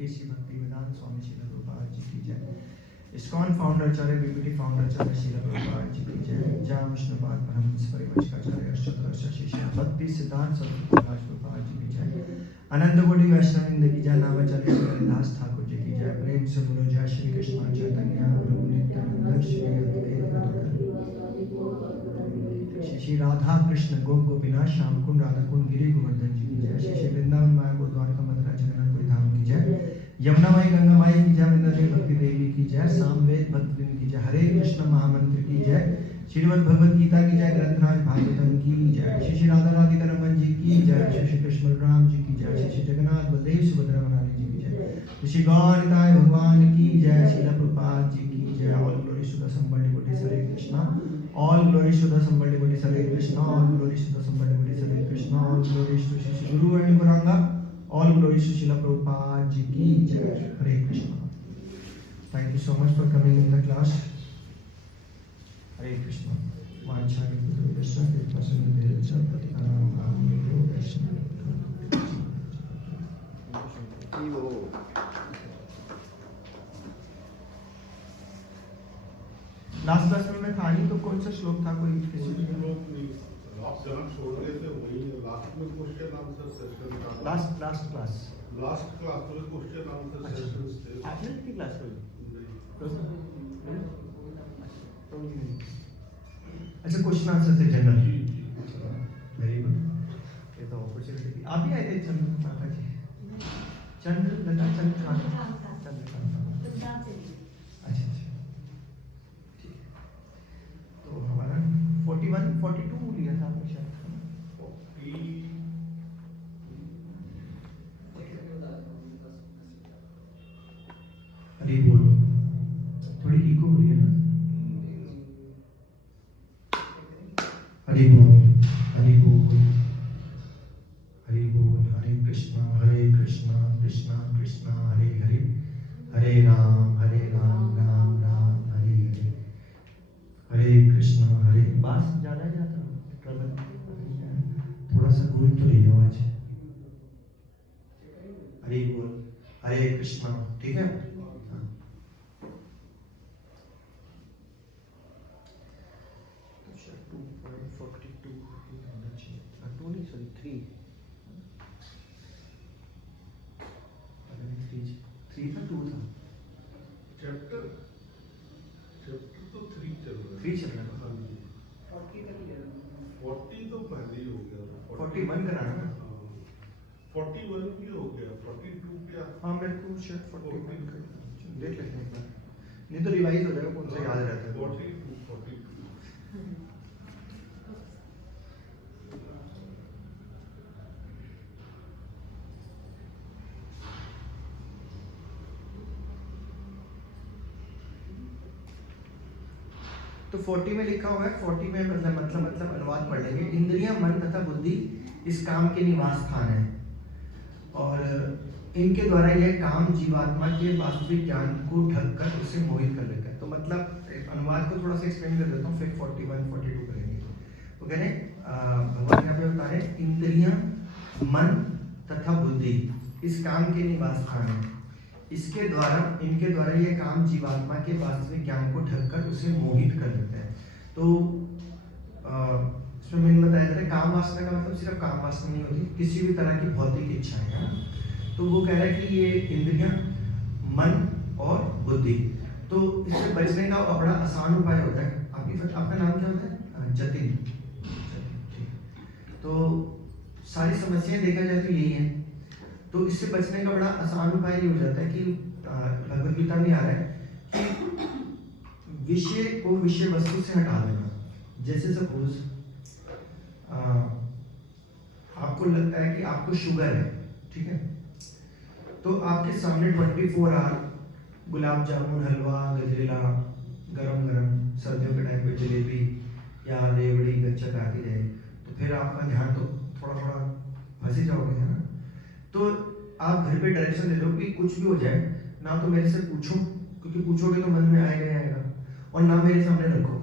AC भक्ति वेदांत स्वामी श्रील प्रभुपाद जी की जय। इस्कॉन फाउंडराचार्य बीपीटी फाउंडराचार्य श्रील प्रभुपाद जी की जय। जय विष्णुपाद परमहंस परिव्राजकाचार्य अष्टोत्तर शिष्य भक्ति सिद्धांत सरस्वती प्रभुपाद जी की जय। अनंत कोटि वैष्णववृंद की जय। नामाचार्य हरिदास ठाकुर जी की जय। प्रेम से बोलो जय श्री कृष्ण चैतन्य प्रभु नित्यानंद श्री अद्वैत श्री राधा कृष्ण गोप गोपीनाथ श्याम कुंड राधा कुंड गिरि गोवर्धन जी की जय। श्री वृंदावन माया द्वारका मथुरा जगन्नाथपुरी धाम की जय। यमुना माई गंगा माई की जय। वृंदादेवी भक्ति देवी की जय। सामवेद भक्तवृंद की जय। हरे कृष्ण महामंत्र की जय। श्रीमद् भगवद गीता की जय। ग्रंथराज भागवतम की जय। श्री राधा राधिका रमन जी की जय। श्री कृष्ण बलराम जी की जय। श्री जगन्नाथ बलदेव सुभद्रा महाराज जी की जय। श्री गौरताय भगवान की जय। श्रील प्रभुपाद जी की जय। ऑल ग्लोरी टू द संबल devotees Hare Krishna. All glories to the Sambal devotees Hare Krishna. All glories to the Sambal devotees Hare Krishna. All glories to Shri Guru and Gauranga. All glories to Srila Prabhupada ji ki jai. Hare Krishna. Thank you so much for coming in the class. Hare Krishna. Vancha Vipudurvesha Vipasana Vircha Patikanam Bhavamyo Vaishnava. Last class में मैं था नहीं तो कौन सा श्लोक था कोई श्लोक नहीं लास्ट जन्म छोड़ रहे थे वही लास्ट में क्वेश्चन आंसर सेशन था लास्ट क्लास में क्वेश्चन आंसर सेशन थे आपने कितनी क्लास हुई अच्छा क्वेश्चन आंसर थे जनरल वेरी गुड ये तो अपॉर्चुनिटी थी आप ही आए थे चंद्रकांता जी चंद्रकांता अच्छा तो हमारा 41 42 लिया था आपने शायद अरे बोलो थोड़ी इको हो रही है ना हरि बोल हरि बोल हरि बोल हरे कृष्णा कृष्णा कृष्णा हरे हरे हरे राम राम राम हरे हरे हरे कृष्णा हरे बास ज्यादा जाता ट्रबल थोड़ा सा गूंज तो रही आवाज हरे बोल हरे कृष्णा ठीक है चैप्टर तो 3 चल रहा है 3 चल रहा है 40 तो पहले ही हो गया 41 कराना ना 41 भी हो गया 42 क्या हाँ मेरे को शायद 41 देख लेते हैं एक बार नहीं तो रिवाइज हो जाएगा कौन सा याद रहता है 42 तो 40 में लिखा हुआ है 40 में मतलब अनुवाद पढ़ लेंगे। इंद्रियां मन तथा बुद्धि इस काम के निवास स्थान है और इनके द्वारा यह काम जीवात्मा के वास्तविक ज्ञान को ढककर उसे मोहित कर लेता है। तो मतलब अनुवाद को थोड़ा सा एक्सप्लेन कर देता हूँ फिर 41 42 करेंगे। तो कह रहे भगवान यहाँ पे बता रहे इंद्रियां मन तथा बुद्धि इस काम के निवास स्थान है। इनके द्वारा यह काम जीवात्मा के वास्तविक ज्ञान को ढककर उसे मोहित कर लेता है। तो इसमें मैंने बताया था काम वासना का मतलब सिर्फ काम वासना नहीं होती किसी भी तरह की भौतिक इच्छा है। तो वो कह रहा है कि ये इंद्रियां मन और बुद्धि तो इससे बचने का बड़ा आसान उपाय होता है। आपका नाम क्या होता है जतिन। तो सारी समस्याएं देखा जाए तो यही है। तो इससे बचने का बड़ा आसान उपाय ये हो जाता है कि भगवद गीता में आ रहा है कि विषय को विषय वस्तु से हटा देना। जैसे सपोज आपको लगता है कि आपको शुगर है ठीक है तो आपके सामने 24 आवर गुलाब जामुन हलवा गजरेला गरम गरम सर्दियों के टाइम पे जलेबी या रेवड़ी गच्चक आती रहे तो फिर आपका ध्यान तो थोड़ा फंस ही जाओगे है ना। तो आप घर पे डायरेक्शन दे दो कि कुछ भी हो जाए ना तो मेरे से पूछो क्योंकि पूछोगे तो मन में आएगा और ना मेरे सामने रखो।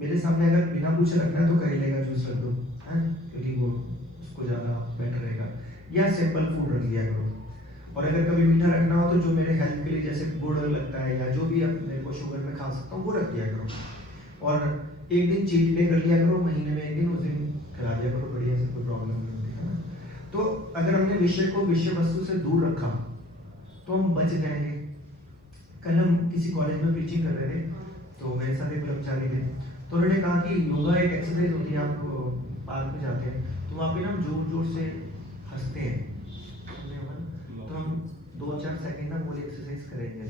मेरे सामने अगर बिना पूछे रखना है तो करेलेगा जूस रख दो है क्योंकि वो उसको ज़्यादा बेटर रहेगा या सिंपल फूड रख दिया करो। और अगर कभी मीठा रखना हो तो सकता हूँ वो रख दिया करो, और एक दिन चीट डे कर लिया करो, महीने में एक दिन, उस दिन खिला दिया करो, बढ़िया से, कोई प्रॉब्लम नहीं होती है ना। तो अगर हमने विषय को विषय वस्तु से दूर रखा तो हम बच जाएंगे। कल हम किसी कॉलेज में टीचिंग कर रहे थे, तो मेरे साथ एक कर्मचारी थे, तो उन्होंने कहा कि योगा एक एक्सरसाइज होती है, आप पार्क में जाते हैं तो वहाँ पे ना जोर जोर से हंसते हैं, तो हम 2-4 सेकंड ना वो एक्सरसाइज करेंगे।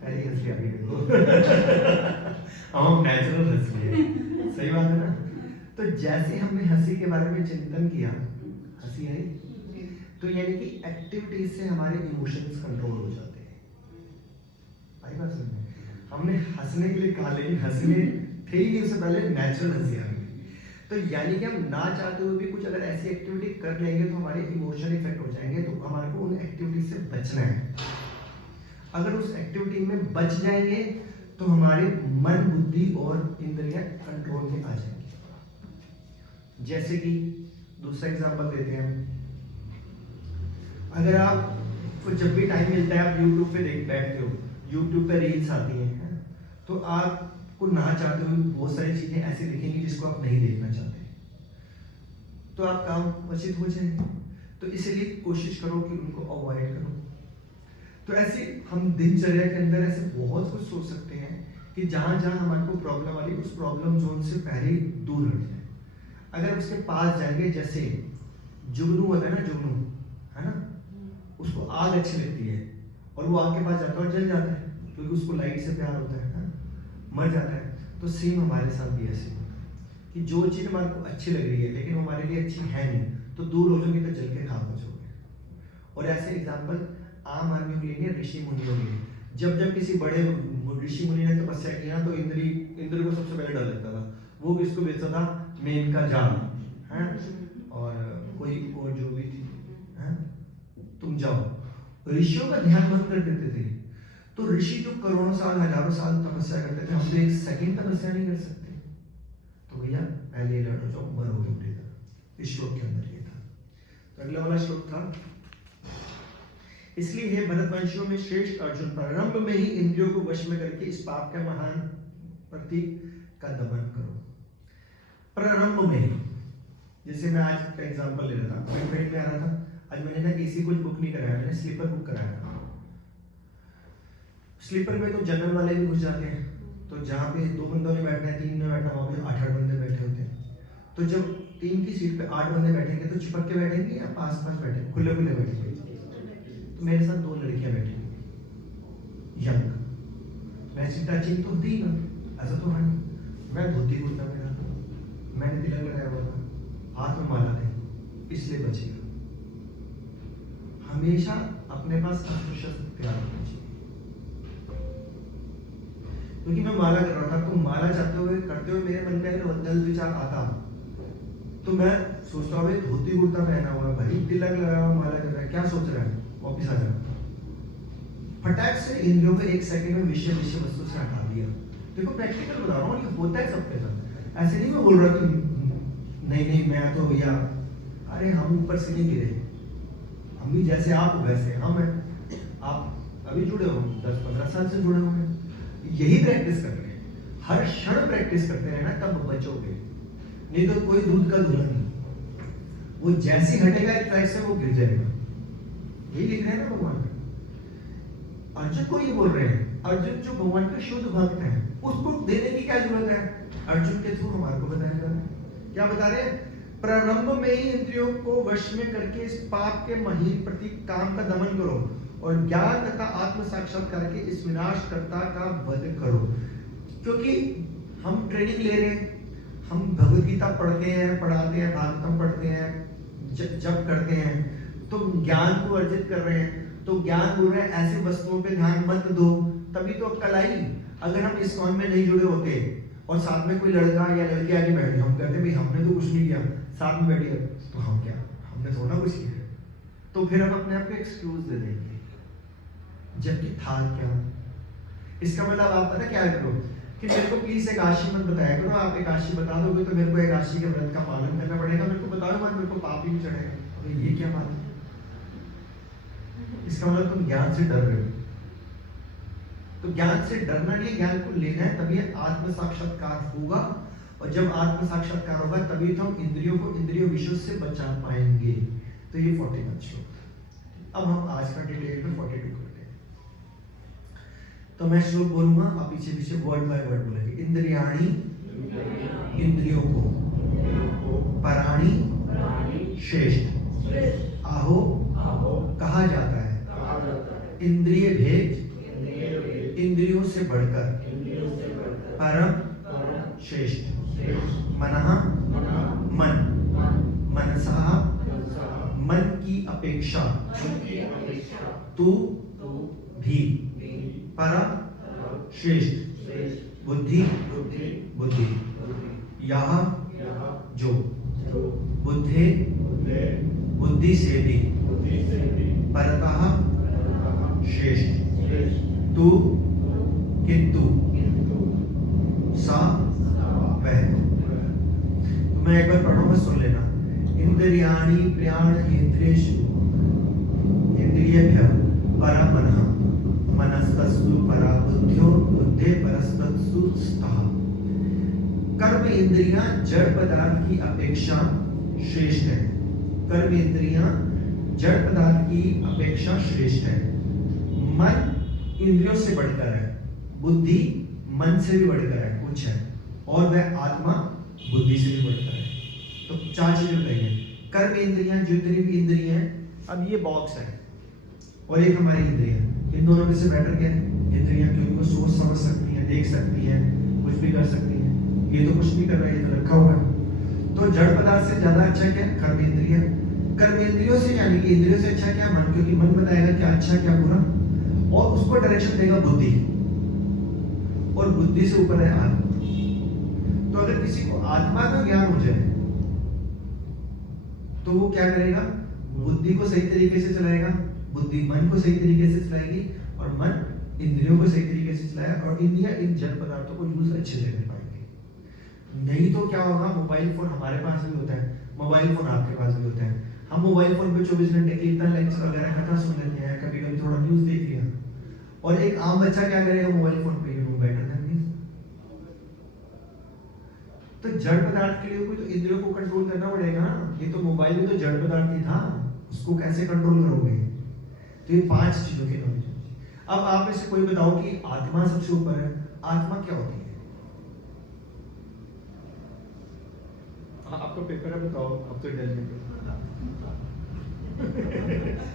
पहले हंसी आ गई देखो हम नेचुरल हंस लिए, सही बात है ना। तो जैसे हमने हंसी के बारे में चिंतन किया, हंसी आई, तो यानी कि एक्टिविटीज से हमारे इमोशंस कंट्रोल हो जाते हैं। आई बात समझ में? हमने हंसने के लिए कहा, लेकिन हंसने थे ही नहीं, उससे पहले नेचुरल हंसी आ गई। तो यानी कि हम ना चाहते हुए भी कुछ अगर ऐसी एक्टिविटी कर लेंगे तो हमारे इमोशन इफेक्ट हो जाएंगे, तो हमारे को उन एक्टिविटी से बचना है। अगर उस एक्टिविटी में बच जाएंगे तो हमारे मन, बुद्धि और इंद्रियां कंट्रोल में आ जाएंगी। जैसे कि दूसरा एग्जांपल देते हैं, अगर आप जब भी टाइम मिलता है आप YouTube पे देख बैठते हो, YouTube पे रील्स आती हैं, तो आपको ना चाहते हुए बहुत सारी चीजें ऐसी दिखेंगी जिसको आप नहीं देखना चाहते, तो आप काम वंचित हो जाएंगे। तो इसीलिए कोशिश करो कि उनको अवॉइड करो। तो ऐसे हम दिनचर्या के अंदर ऐसे बहुत कुछ सोच सकते हैं कि जहां जहां हमारे को प्रॉब्लम आ रही है उस प्रॉब्लम जोन से पहले दूर हट जाए। अगर उसके पास जाएंगे, जैसे जुगनू होता है ना, जुगनू है ना, उसको आग अच्छी लगती है और वो आग के पास जाता है और जल जाता है, क्योंकि उसको लाइट से प्यार होता है ना? मर जाता है। तो सेम हमारे साथ भी ऐसे होता है कि जो चीज हमारे को अच्छी लग रही है लेकिन वो हमारे लिए अच्छी है नहीं, तो दूर हो जाओगे तो जल के खाक हो जाओगे। और ऐसे एग्जाम्पल आम आदमी के लिए, ऋषि मुनियों के लिए, जब किसी बड़े ऋषि मुनि ने तपस्या की ना, तो इंद्र को सबसे पहले डर लगता था। वो किसको बेचता था? मेन का जाल है, और कोई और जो भी थी है, तुम जाओ। ऋषियों का ध्यान भंग कर देते थे। तो ऋषि जो करोड़ों साल, हजारों साल तपस्या करते थे, हम तो एक सेकंड तपस्या नहीं कर सकते। तो भैया पहले लड़ो जाओ, मरोगे उठे था। इस श्लोक के अंदर ये था। तो अगला वाला श्लोक था, इसलिए हे भरतवंशियों में श्रेष्ठ अर्जुन, प्रारंभ में ही इंद्रियों को वश में करके इस पाप का महान प्रतीक का दमन करो। प्रारंभ में ही, जैसे मैं आज का एग्जांपल ले रहा था, पेट में आ रहा था, आज मैंने ना एसी कुछ बुक नहीं कराया, मैंने स्लीपर बुक कराया था। स्लीपर में तो जनरल वाले भी घुस जाते हैं, तो जहाँ पे 2 बंदों ने बैठना है, 3 ने बैठना, वहाँ पे 8-8 बंदे बैठे होते हैं। तो जब 3 की सीट पे 8 बंदे बैठेंगे तो चिपक के बैठेंगे या पास बैठेंगे, खुले बैठेंगे? तो मेरे साथ 2 लड़कियां बैठी हुई यंग, वैसे टचिंग तो होती ही ना, ऐसा तो है नहीं। मैं धोती कुर्ता में था, मैंने तिलक लगाया हुआ था, हाथ में माला नहीं, इसलिए बचेगा। हमेशा अपने पास अस्त्र तैयार रखना चाहिए। क्योंकि मैं माला कर रहा था, तो माला करते हुए मेरे मन में अगर गलत विचार आता तो मैं सोचता हूँ धोती कुर्ता पहना हुआ भाई, तिलक लगाया हुआ, माला कर रहा है, क्या सोच रहा है, वापिस आ जा। फटाक से इंद्रियों को 1 सेकंड में विषय वस्तु से हटा दिया। देखो प्रैक्टिकल बता रहा हूँ, ये होता है सबके साथ। ऐसे नहीं मैं बोल रहा कि नहीं मैं तो भैया, अरे हम ऊपर से नहीं गिरे, हम भी जैसे आप वैसे हम हैं। आप अभी जुड़े हो, 10-15 साल से जुड़े हुए हैं, यही प्रैक्टिस कर रहे हैं। हर क्षण प्रैक्टिस करते रहना, तब बचोगे। नहीं तो कोई दूध का धुला नहीं, वो जैसे हटेगा एक ट्रैक से वो गिर जाएगा। यही लिख रहे हैं ना भगवान। अर्जुन को ये बोल रहे हैं, अर्जुन जो भगवान के शुद्ध भक्त हैं, उसको देने की क्या जरूरत है? अर्जुन के थ्रू हमारे को बताया जा रहा है। क्या बता रहे हैं? प्रारंभ में ही इंद्रियों को वश में करके इस पाप के महीन प्रतीक काम का दमन करो और ज्ञान तथा आत्म साक्षात्कार के इस विनाशकर्ता का वध करो। क्योंकि हम ट्रेनिंग ले रहे हैं, हम भगवत गीता पढ़ते हैं, पढ़ाते हैं, भागवतम पढ़ते हैं, जप करते हैं, तो ज्ञान को अर्जित कर रहे हैं। तो ज्ञान बोल रहे हैं ऐसी वस्तुओं पे ध्यान मत दो, तभी तो कल आई। अगर हम इस कौन में नहीं जुड़े होते और साथ में कोई लड़का या लड़की आके बैठे, हम कहते भाई हमने तो कुछ नहीं किया, साथ में बैठे तो हम क्या, हमने थोड़ा कुछ किया, तो फिर हम अपने आप को एक्सक्यूज दे देंगे, जबकि था क्या। इसका मतलब आप पता क्या करो कि मेरे को प्लीज एकादशी मत बताया करो, आप एकादशी बता दोगे तो मेरे को एकादशी के व्रत का पालन करना पड़ेगा, मेरे को बताओ मत, मेरे को पाप ही चढ़ेगा। तो ये क्या बात है? इसका मतलब तुम ज्ञान से डर रहे हो। तो ज्ञान से डरना नहीं, ज्ञान को लेना है, तभी आत्म साक्षात्कार होगा। और जब आत्म साक्षात्कार होगा तभी तो हम इंद्रियों को इंद्रिय विषयों से बचा पाएंगे। तो ये 41 श्लोक। अब हम आज का डिटेल में 42 करते हैं। तो मैं श्लोक बोलूंगा, आप पीछे पीछे वर्ड बाय वर्ड बोलेंगे। इंद्रियाणी, इंद्रियों को, पराणी, श्रेष्ठ, आहो, कहा जाता है। इंद्रिय भेद, इंद्रियों से बढ़कर, परम, श्रेष्ठ। मनः, मन, मनसा, मन की अपेक्षा, तू भी, परम, श्रेष्ठ। बुद्धि, बुद्धि, यह, जो, बुद्धे, बुद्धि से भी, परतः, श्रेष्ठ। तू, किंतु, सा, वह। तो मैं एक बार पढ़ूंगा, सुन लेना। इंद्रियाणि प्राणेन्द्रियेषु, इंद्रियेभ्यः परा मनः, मनस्तस्तु परा बुद्ध्यो, बुद्धे परस्तस्तु स्तः। कर्म इंद्रियां जड़ पदार्थ की अपेक्षा श्रेष्ठ है। कर्म इंद्रियां जड़ पदार्थ की अपेक्षा श्रेष्ठ है। मन इंद्रियों से बढ़कर है, बुद्धि मन से भी बढ़कर है, कुछ है, और वह आत्मा बुद्धि से भी बढ़कर है। तो 4 चीजें कहेंगे। कर्म इंद्रियां, जितनी भी इंद्रियां हैं, अब ये बॉक्स है और एक हमारी इंद्रियां, इन दोनों में से बेटर क्या है? इंद्रियां, क्योंकि वो सोच समझ सकती हैं, देख सकती हैं, कुछ भी कर सकती हैं। ये तो कुछ नहीं कर रहा है, ये तो रखा हुआ है। तो जड़ पदार्थ से ज्यादा अच्छा क्या? कर्म इंद्रियां। कर्म इंद्रियों से, यानी कि इंद्रियों से अच्छा क्या? मन, क्योंकि मन बताएगा क्या अच्छा क्या बुरा, और उसको डायरेक्शन देगा बुद्धि, और बुद्धि से ऊपर है आत्मा। तो अगर किसी को आत्मा का ज्ञान हो जाए तो वो क्या करेगा? बुद्धि को सही तरीके से चलाएगा, बुद्धि मन को सही तरीके से चलाएगी, और मन इंद्रियों को सही तरीके से चलाएगा, और इंद्रियां इन जड़ पदार्थों को यूज अच्छे से कर पाएंगे। नहीं तो क्या होगा? मोबाइल फोन हमारे पास भी होता है, मोबाइल फोन आपके पास भी होता है। हम मोबाइल फोन पे 24 घंटे कीर्तन लेक्चर वगैरह कथा सुन लेते हैं, कभी कभी थोड़ा न्यूज देख लिया। और एक आम बच्चा क्या करेगा? मोबाइल फोन पे बैठा था। तो जड़ पदार्थ के लिए कोई तो इंद्रियों को कंट्रोल करना पड़ेगा। ये तो मोबाइल में तो जड़ पदार्थ ही था, उसको कैसे कंट्रोल करोगे? तो ये 5 चीजों के नॉलेज। अब आप में से कोई बताओ कि आत्मा सबसे ऊपर है, आत्मा क्या होती है? आपका पेपर है, बताओ। अब तो इंटेलिजेंट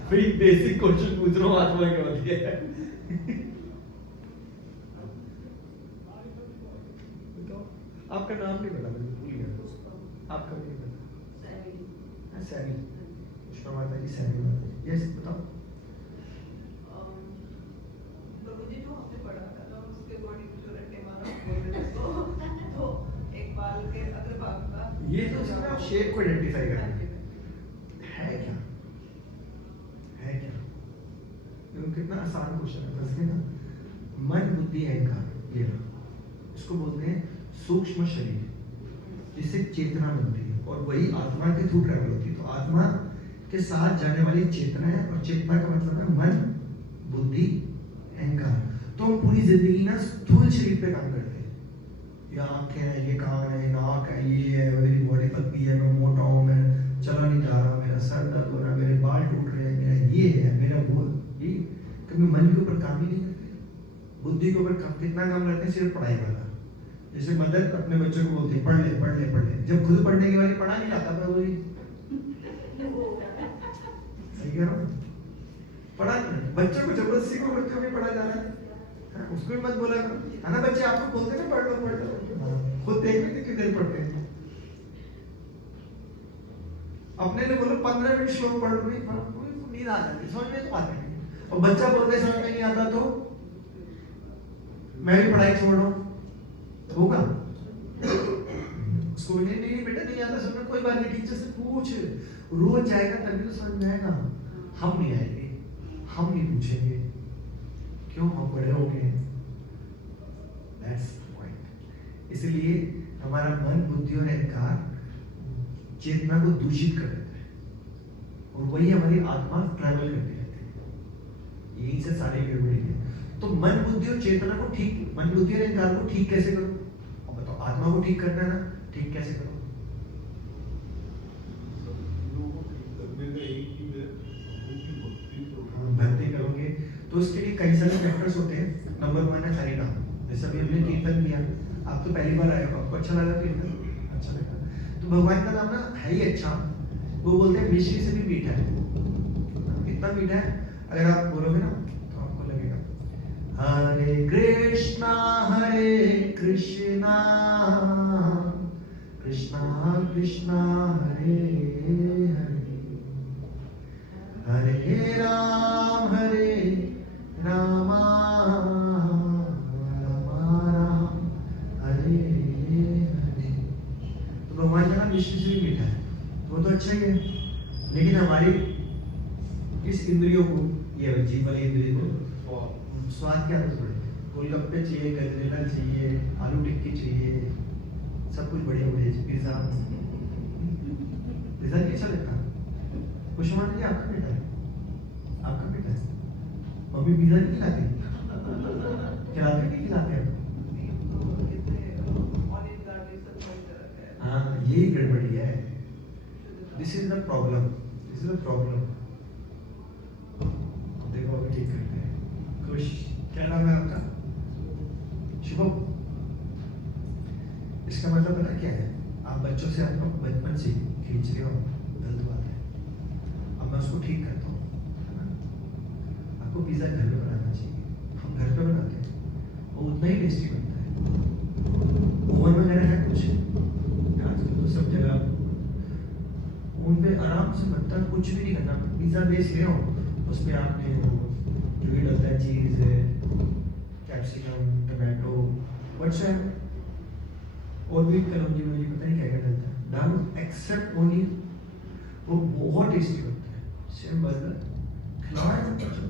भाई, बेसिक क्वेश्चन पूछ रहा हूँ, आत्मा क्या होती है? आपका नाम नहीं पता, मुझे भूल गया। आपका भी नहीं पता? सैनी, पुष्पा माता जी, सैनी माता जी। यस, बताओ। प्रभु जी, जो हमने पढ़ा था ना, उसके अकॉर्डिंग जो रट्टे मारा बोल रहे थे, तो एक बाल के अग्रभाग का, ये तो सिर्फ आप शेप को आइडेंटिफाई कर रहे हैं। क्या है? क्या ये कितना आसान क्वेश्चन है, बस ना। मन, बुद्धि, अहंकार, ये इसको बोलते हैं सूक्ष्म शरीर, जिससे चेतना बनती है, और वही आत्मा के थ्रू ट्रैवल होती है। तो आत्मा के साथ जाने वाली चेतना है, और चेतना का मतलब है मन, बुद्धि, अहंकार। तो हम पूरी जिंदगी ना स्थूल शरीर पे काम करते हैं। ये आंखें हैं, ये कान है, नाक है, ये है, मेरी बॉडी पतली है, मैं मोटा हूँ, मैं चला नहीं जा रहा, मेरा सर दर्द हो रहा है, मेरे बाल टूट रहे हैं, मेरा ये है, मेरा वो। ये कभी मन के ऊपर काम ही नहीं करते। बुद्धि के ऊपर कितना काम करते हैं? सिर्फ पढ़ाई वाला। जैसे मदर अपने बच्चों को बोलती है, पढ़ ले पढ़ ले पढ़ ले, जब खुद पढ़ने की बारी पढ़ा नहीं जाता, पर वही सही कह रहा हूँ, पढ़ा नहीं। बच्चों को जबरदस्ती को बच्चों में पढ़ा जाना है, उसको भी मत बोला करो, है ना? बच्चे आपको बोलते हैं पढ़ लो पढ़ लो, खुद देख लेते कितनी देर पढ़ते हैं। अपने लिए बोलो 15 मिनट श्लोक पढ़ लो, नींद आ जाती, समझ में तो आती नहीं। और बच्चा बोलते समझ में नहीं आता तो मैं भी पढ़ाई छोड़ रहा हूँ, होगा? उसको नहीं नहीं बेटा नहीं आता समझ, कोई बात नहीं, टीचर से पूछ, रोज जाएगा तभी तो समझ में आएगा। हम नहीं आएंगे, हम नहीं पूछेंगे, क्यों? हम बड़े हो गए। That's the point. इसलिए हमारा मन, बुद्धि और अहंकार चेतना को दूषित कर देता है, और वही हमारी आत्मा ट्रैवल करती रहती है। यहीं से सारी गड़बड़ी है। तो मन बुद्धि और चेतना को ठीक, मन बुद्धि और अहंकार को ठीक कैसे करो? अब बताओ, आत्मा को ठीक करना है ना, ठीक कैसे करो? भक्ति करोगे तो उसके लिए कई सारे फैक्टर्स होते हैं। नंबर 1 है हरिनाम, जैसे अभी हमने कीर्तन किया, आप तो पहली बार आए हो, आपको अच्छा लगा कीर्तन? अच्छा लगा। तो भगवान का नाम ना है ही अच्छा, वो बोलते हैं मिश्री से भी मीठा है। कितना मीठा है अगर आप बोलोगे ना तो आपको लगेगा। हरे कृष्णा कृष्णा कृष्णा हरे हरे, हरे राम राम राम हरे हरे। तो भगवान का नाम विष्णु से भी मीठा है, वो तो अच्छा ही है। लेकिन हमारी इस इंद्रियों को, ये जीव वाली इंद्रिय को स्वाद क्या आदत पड़े? गोलगप्पे चाहिए, गजरेला चाहिए, आलू टिक्की चाहिए, सब कुछ बढ़िया बढ़िया, पिज्जा। पिज्जा कैसा लगता है? कुशवाहा जी आपका बेटा है, आपका बेटा है। मम्मी पिज्जा नहीं खिलाती, खिलाते नहीं खिलाते हैं? हाँ, यही गड़बड़ी है। This is the problem, this is the problem. देखो अभी ठीक करते हैं। खुश, क्या नाम है आपका? शुभम। इसका मतलब पता क्या है? आप बच्चों से आपका बचपन से खींच रहे हो, गलत बात है। अब मैं उसको ठीक करता हूँ, है ना? आपको पिज्जा घर पे बनाना चाहिए, हम घर पे बनाते हैं, वो उतना ही टेस्टी बनता है। ओवन वगैरह है कुछ आजकल तो सब जगह ओवन पे आराम से बनता है, कुछ भी नहीं करना। पिज्जा बेस ले आओ, उसमें आपने जो भी डलता है, चीज़ है, कैप्सिकम, टमाटो, व्हाट्सएप और भी कलौंजी मुझे पता नहीं क्या क्या डलता है, डालो, एक्सेप्ट ओनली, वो बहुत टेस्टी बनता है। सेम बर्गर खिलाओ बच्चों।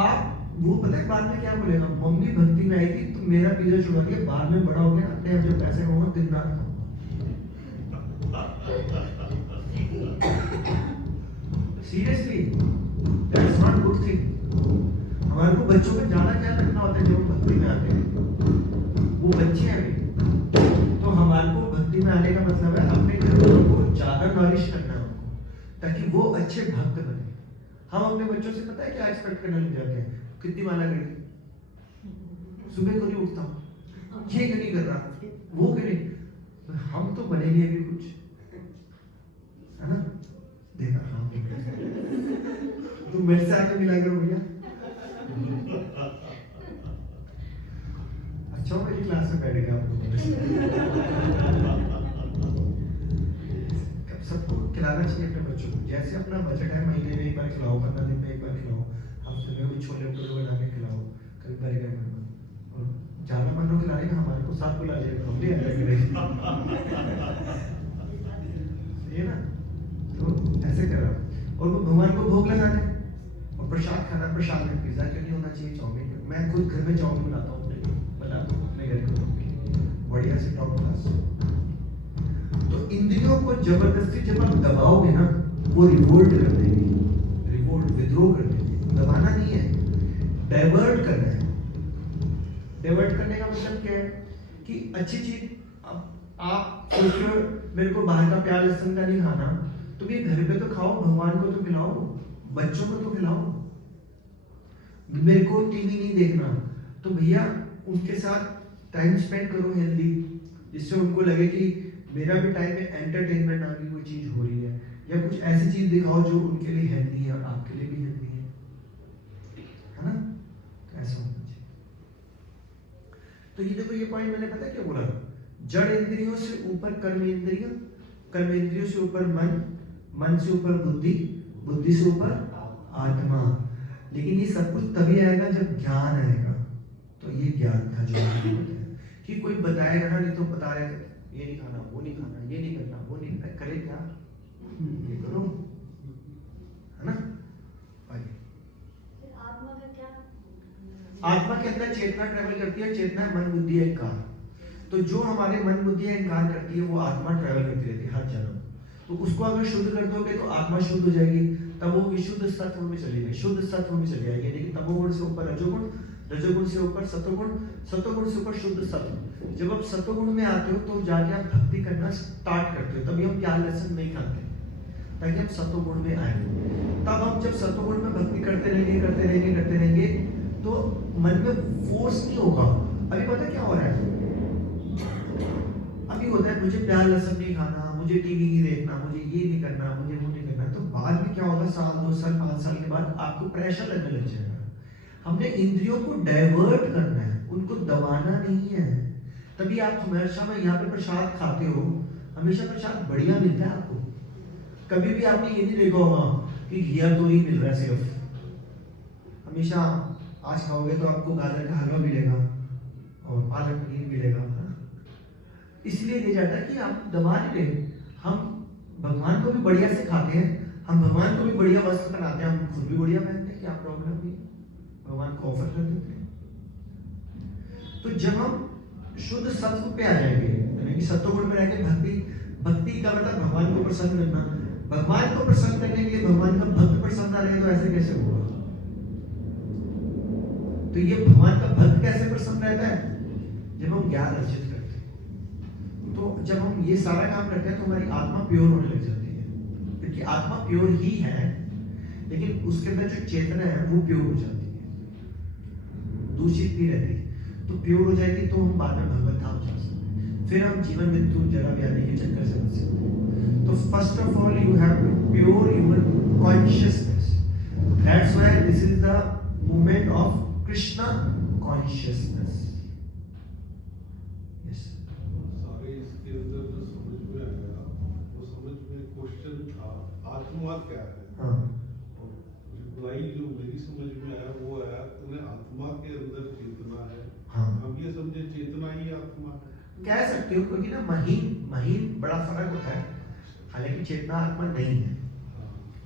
आप वो पता है बाद में क्या बोलेगा? मम्मी भक्ति में आई थी तो मेरा पिज्जा छुड़ा दिया, बाद में बड़ा हो गया, अपने जब पैसे कमाऊंगा दिन रात खाऊंगा। Seriously, that's not good thing. हमारे को बच्चों का ज्यादा ख्याल रखना होता है जब हम भक्ति में आते हैं। वो बच्चे हैं अभी, तो हमारे को भक्ति में आने का मतलब है अपने घर वालों को ज्यादा नॉरिश करना है उनको, ताकि वो अच्छे भक्त बने। हम अपने बच्चों से पता है क्या एक्सपेक्ट करने लग जाते हैं? कितनी माला करी, सुबह को नहीं उठता हूँ, ये क्यों नहीं कर रहा, वो क्यों नहीं। हम तो बनेंगे भी कुछ, है ना? देखा हाँ, तुम मेरे से आके मिला करो भैया। अच्छा मेरी क्लास में बैठेगा आप लोग। सबको खिलाना चाहिए अपने बच्चों को, जैसे अपना बजट है, महीने में एक बार खिलाओ, 15 दिन में एक बार खिलाओ, हफ्ते में कुछ छोले भटूरे बना के खिलाओ, कभी बर्गर बना। और ज्यादा मनो खिलाने का हमारे को साथ बुला जाएगा, हम भी एंजॉय करेंगे। ये ना, तो ऐसे करो। और वो भगवान को भोग लगाना है और प्रसाद खाना। प्रसाद में पिज्जा क्यों नहीं होना चाहिए, चाउमीन। मैं खुद घर में चाउमीन बनाता हूँ, बनाता हूँ अपने घर के बढ़िया से टॉप क्लास। तो इंद्रियों को जबरदस्ती जब आप दबाओगे ना, वो रिवोल्ट कर देगी, रिवोल्ट, विद्रोह कर देगी। दबाना नहीं है, डाइवर्ट करना है। डाइवर्ट करने का मतलब क्या है कि अच्छी चीज, आप सोचो मेरे को बाहर का प्याज लहसुन का नहीं खाना, तुम ये घर पे तो खाओ, भगवान को तो खिलाओ, बच्चों को तो खिलाओ। मेरे को टीवी नहीं देखना, तो भैया उनके साथ टाइम स्पेंड करो हेल्दी, जिससे उनको लगे कि मेरा भी टाइम में एंटरटेनमेंट नाम की कोई चीज हो रही है, या कुछ ऐसी चीज दिखाओ जो उनके लिए हेल्दी है और आपके लिए भी हेल्दी है ना? तो ऐसा होना चाहिए। तो ये देखो, ये पॉइंट मैंने पता क्या बोला? जड़ इंद्रियों से ऊपर कर्म इंद्रियों, कर्म इंद्रियों से ऊपर मन, मन से ऊपर बुद्धि, बुद्धि से ऊपर आत्मा। लेकिन ये सब कुछ तभी आएगा जब ज्ञान आएगा। तो ये ज्ञान था जो कि कोई बताएगा ना, नहीं तो बता रहे थे ये नहीं खाना, वो नहीं खाना, ये नहीं करना, वो नहीं करना, करे क्या? ये करो, है ना? आइए। आत्मा का क्या? आत्मा के अंदर चेतना ट्रेवल करती है, चेतना मन बुद्धि अहंकार। तो जो हमारे मन बुद्धि अहंकार करती है वो आत्मा ट्रेवल करती रहती है हर जन्म। तो उसको अगर शुद्ध कर दोगे तो आत्मा शुद्ध हो जाएगी, तब वो विशुद्ध सत्व में चली गई, शुद्ध सत्व में चली जाएगी। लेकिन तमोगुण से ऊपर रजोगुण, रजोगुण से ऊपर सत्वगुण, सत्वगुण से ऊपर शुद्ध सत्व। जब आप सत्वगुण में आते हो तो जाके आप भक्ति करना स्टार्ट करते हो। तभी हम प्यार लहसुन नहीं खाते, ताकि हम सत्वगुण में आए। तब हम जब सत्वगुण में भक्ति करते रहेंगे तो मन में फोर्स नहीं होगा। अभी पता क्या हो रहा है, अभी होता है मुझे प्यार लहसुन नहीं खाना, मुझे टीवी नहीं देखना, मुझे ये नहीं करना, मुझे वो नहीं करना। तो बाद में क्या होगा, साल 2 साल 5 साल के बाद आपको प्रेशर लगने लग जाएगा। हमने इंद्रियों को डाइवर्ट करना है, उनको दबाना नहीं है। तभी आप हमेशा में यहाँ पे प्रसाद खाते हो, हमेशा प्रसाद बढ़िया मिलता है आपको। कभी भी आपने ये नहीं देखा होगा कि घिया तो ही मिल रहा है सिर्फ। हमेशा आज खाओगे तो आपको गाजर का हलवा मिलेगा और पालक पनीर मिलेगा। इसलिए दिया जाता है कि आप दबा नहीं रहे। हम भगवान को भी बढ़िया से खाते हैं, हम भगवान को भी बढ़िया वस्त्र पहनाते हैं, हम खुद भी बढ़िया पहनते हैं, क्या प्रॉब्लम नहीं, भगवान को ऑफर कर देते हैं। तो जब हम शुद्ध सत्व पे आ जाएंगे, यानी कि सत्वगुण में रहकर भक्ति का मतलब भगवान को प्रसन्न करना। भगवान को प्रसन्न करने के लिए भगवान का भक्त प्रसन्न ना रहे तो ऐसे कैसे होगा? तो ये भगवान का भक्त कैसे प्रसन्न रहता है? जब हम ज्ञान अर्जित करते हैं। तो जब हम ये सारा काम करते हैं तो हमारी आत्मा प्योर होने लग जाती है, क्योंकि आत्मा प्योर ही है, लेकिन उसके अंदर जो चेतना है वो प्योर हो जाती है, दूषित नहीं रहती। तो प्योर हो जाएगी तो हम बाद में भगवत धाम जा सकते हैं। फिर हम जीवन मृत्यु जरा व्याधि के चक्कर से बच सकते हैं। तो first of all you have to pure your consciousness. That's why this is the movement of Krishna consciousness. Yes, सारे इसके अंदर जो समझ में आया, वो समझ में क्वेश्चन था आत्मा क्या है। हाँ, और रिप्लाई जो मेरी समझ में आया वो है तुम्हें आत्मा के अंदर चेतना है। हाँ। हम ये समझे चेतना ही आत्मा है। कह सकते हो, क्योंकि ना महीन बड़ा फर्क होता है। हालांकि चेतना आत्मा नहीं है,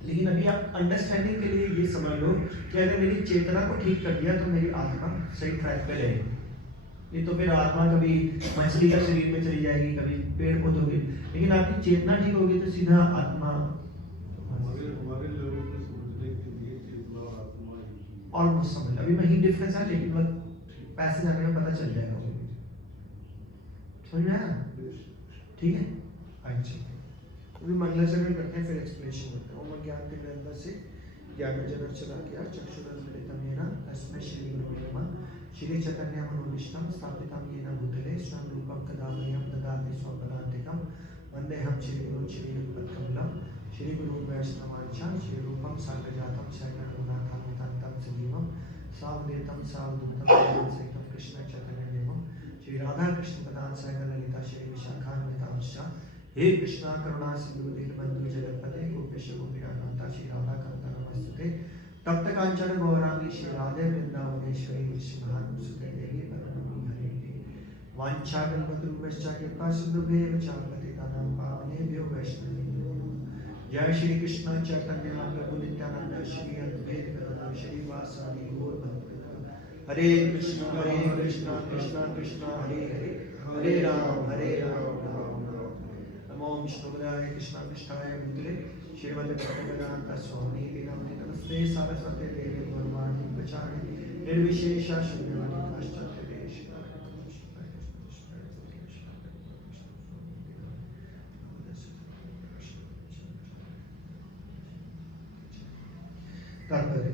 लेकिन अभी आप अंडरस्टैंडिंग के लिए ये समझ लो कि अगर मेरी चेतना को ठीक कर दिया तो मेरी आत्मा सही ट्रैक पे रहेगी। नहीं तो फिर आत्मा कभी मछली का शरीर में चली जाएगी, कभी पेड़ पौधों में। लेकिन आपकी चेतना ठीक होगी तो सीधा आत्मा। हमारे लेवल पे समझने के लिए चेतना और आत्मा ही ऑलमोस्ट समझ, अभी महीन डिफरेंस है, लेकिन बस पैसे जाने में पता चल जाएगा। समझ में आया? ठीक है, अच्छा। अभी मंगलाचरण करते हैं, फिर एक्सप्लेनेशन करते हैं। ओम ज्ञान के अंदर से ज्ञान जन चला गया चक्षुरुन्मिलितं येन तस्मै श्री गुरुवे नमः। श्री चैतन्य मनोभीष्टं स्थापितं येन भूतले स्वयं रूपं कदा मह्यं ददाति स्वपदान्तिकं। वन्देऽहं श्रीगुरुं श्रीयुगपत्कमलं। श्रीगुरुं वैष्णवांश्च श्रीरूपं साग्रजातं शरणरघुनाथान्वितं तं सजीवं सावधूतं सावधूतं सहितं कृष्ण चैतन्यदेवं। श्री राधा कृष्ण प्रदान सागर ललिता श्री विशाखान्वितांश्च। हे कृष्णा करुणा सिंधु दीनबंधु जगतपते गोपेश गोपीनाथ श्री राधा कांता नमस्ते। तप्त कांचन गौरांगी श्री राधे वृंदावनेश्वरी विश्वभानुसुते देवी परमानंद हरे। वाञ्छाकल्पतरुभ्यश्च कृपा सिन्धुभ्येव च पतितानां पावनेभ्यो वैष्णवेभ्यो नमः। जय श्री कृष्ण चैतन्य प्रभु नित्यानंद श्री अद्वैत गदाधर श्रीवासादि गौर भक्तवृंद। हरे कृष्ण कृष्ण कृष्ण हरे हरे, हरे राम राम नमो विष्णुपदाय कृष्णाय भूतले श्रीमद्भक्तिवेदांत स्वामी नामिने नमस्ते सारस्वते देवी गौरवाणी प्रचारिणे निर्विशेष शून्यवादी पाश्चात्य देश। तात्पर्य,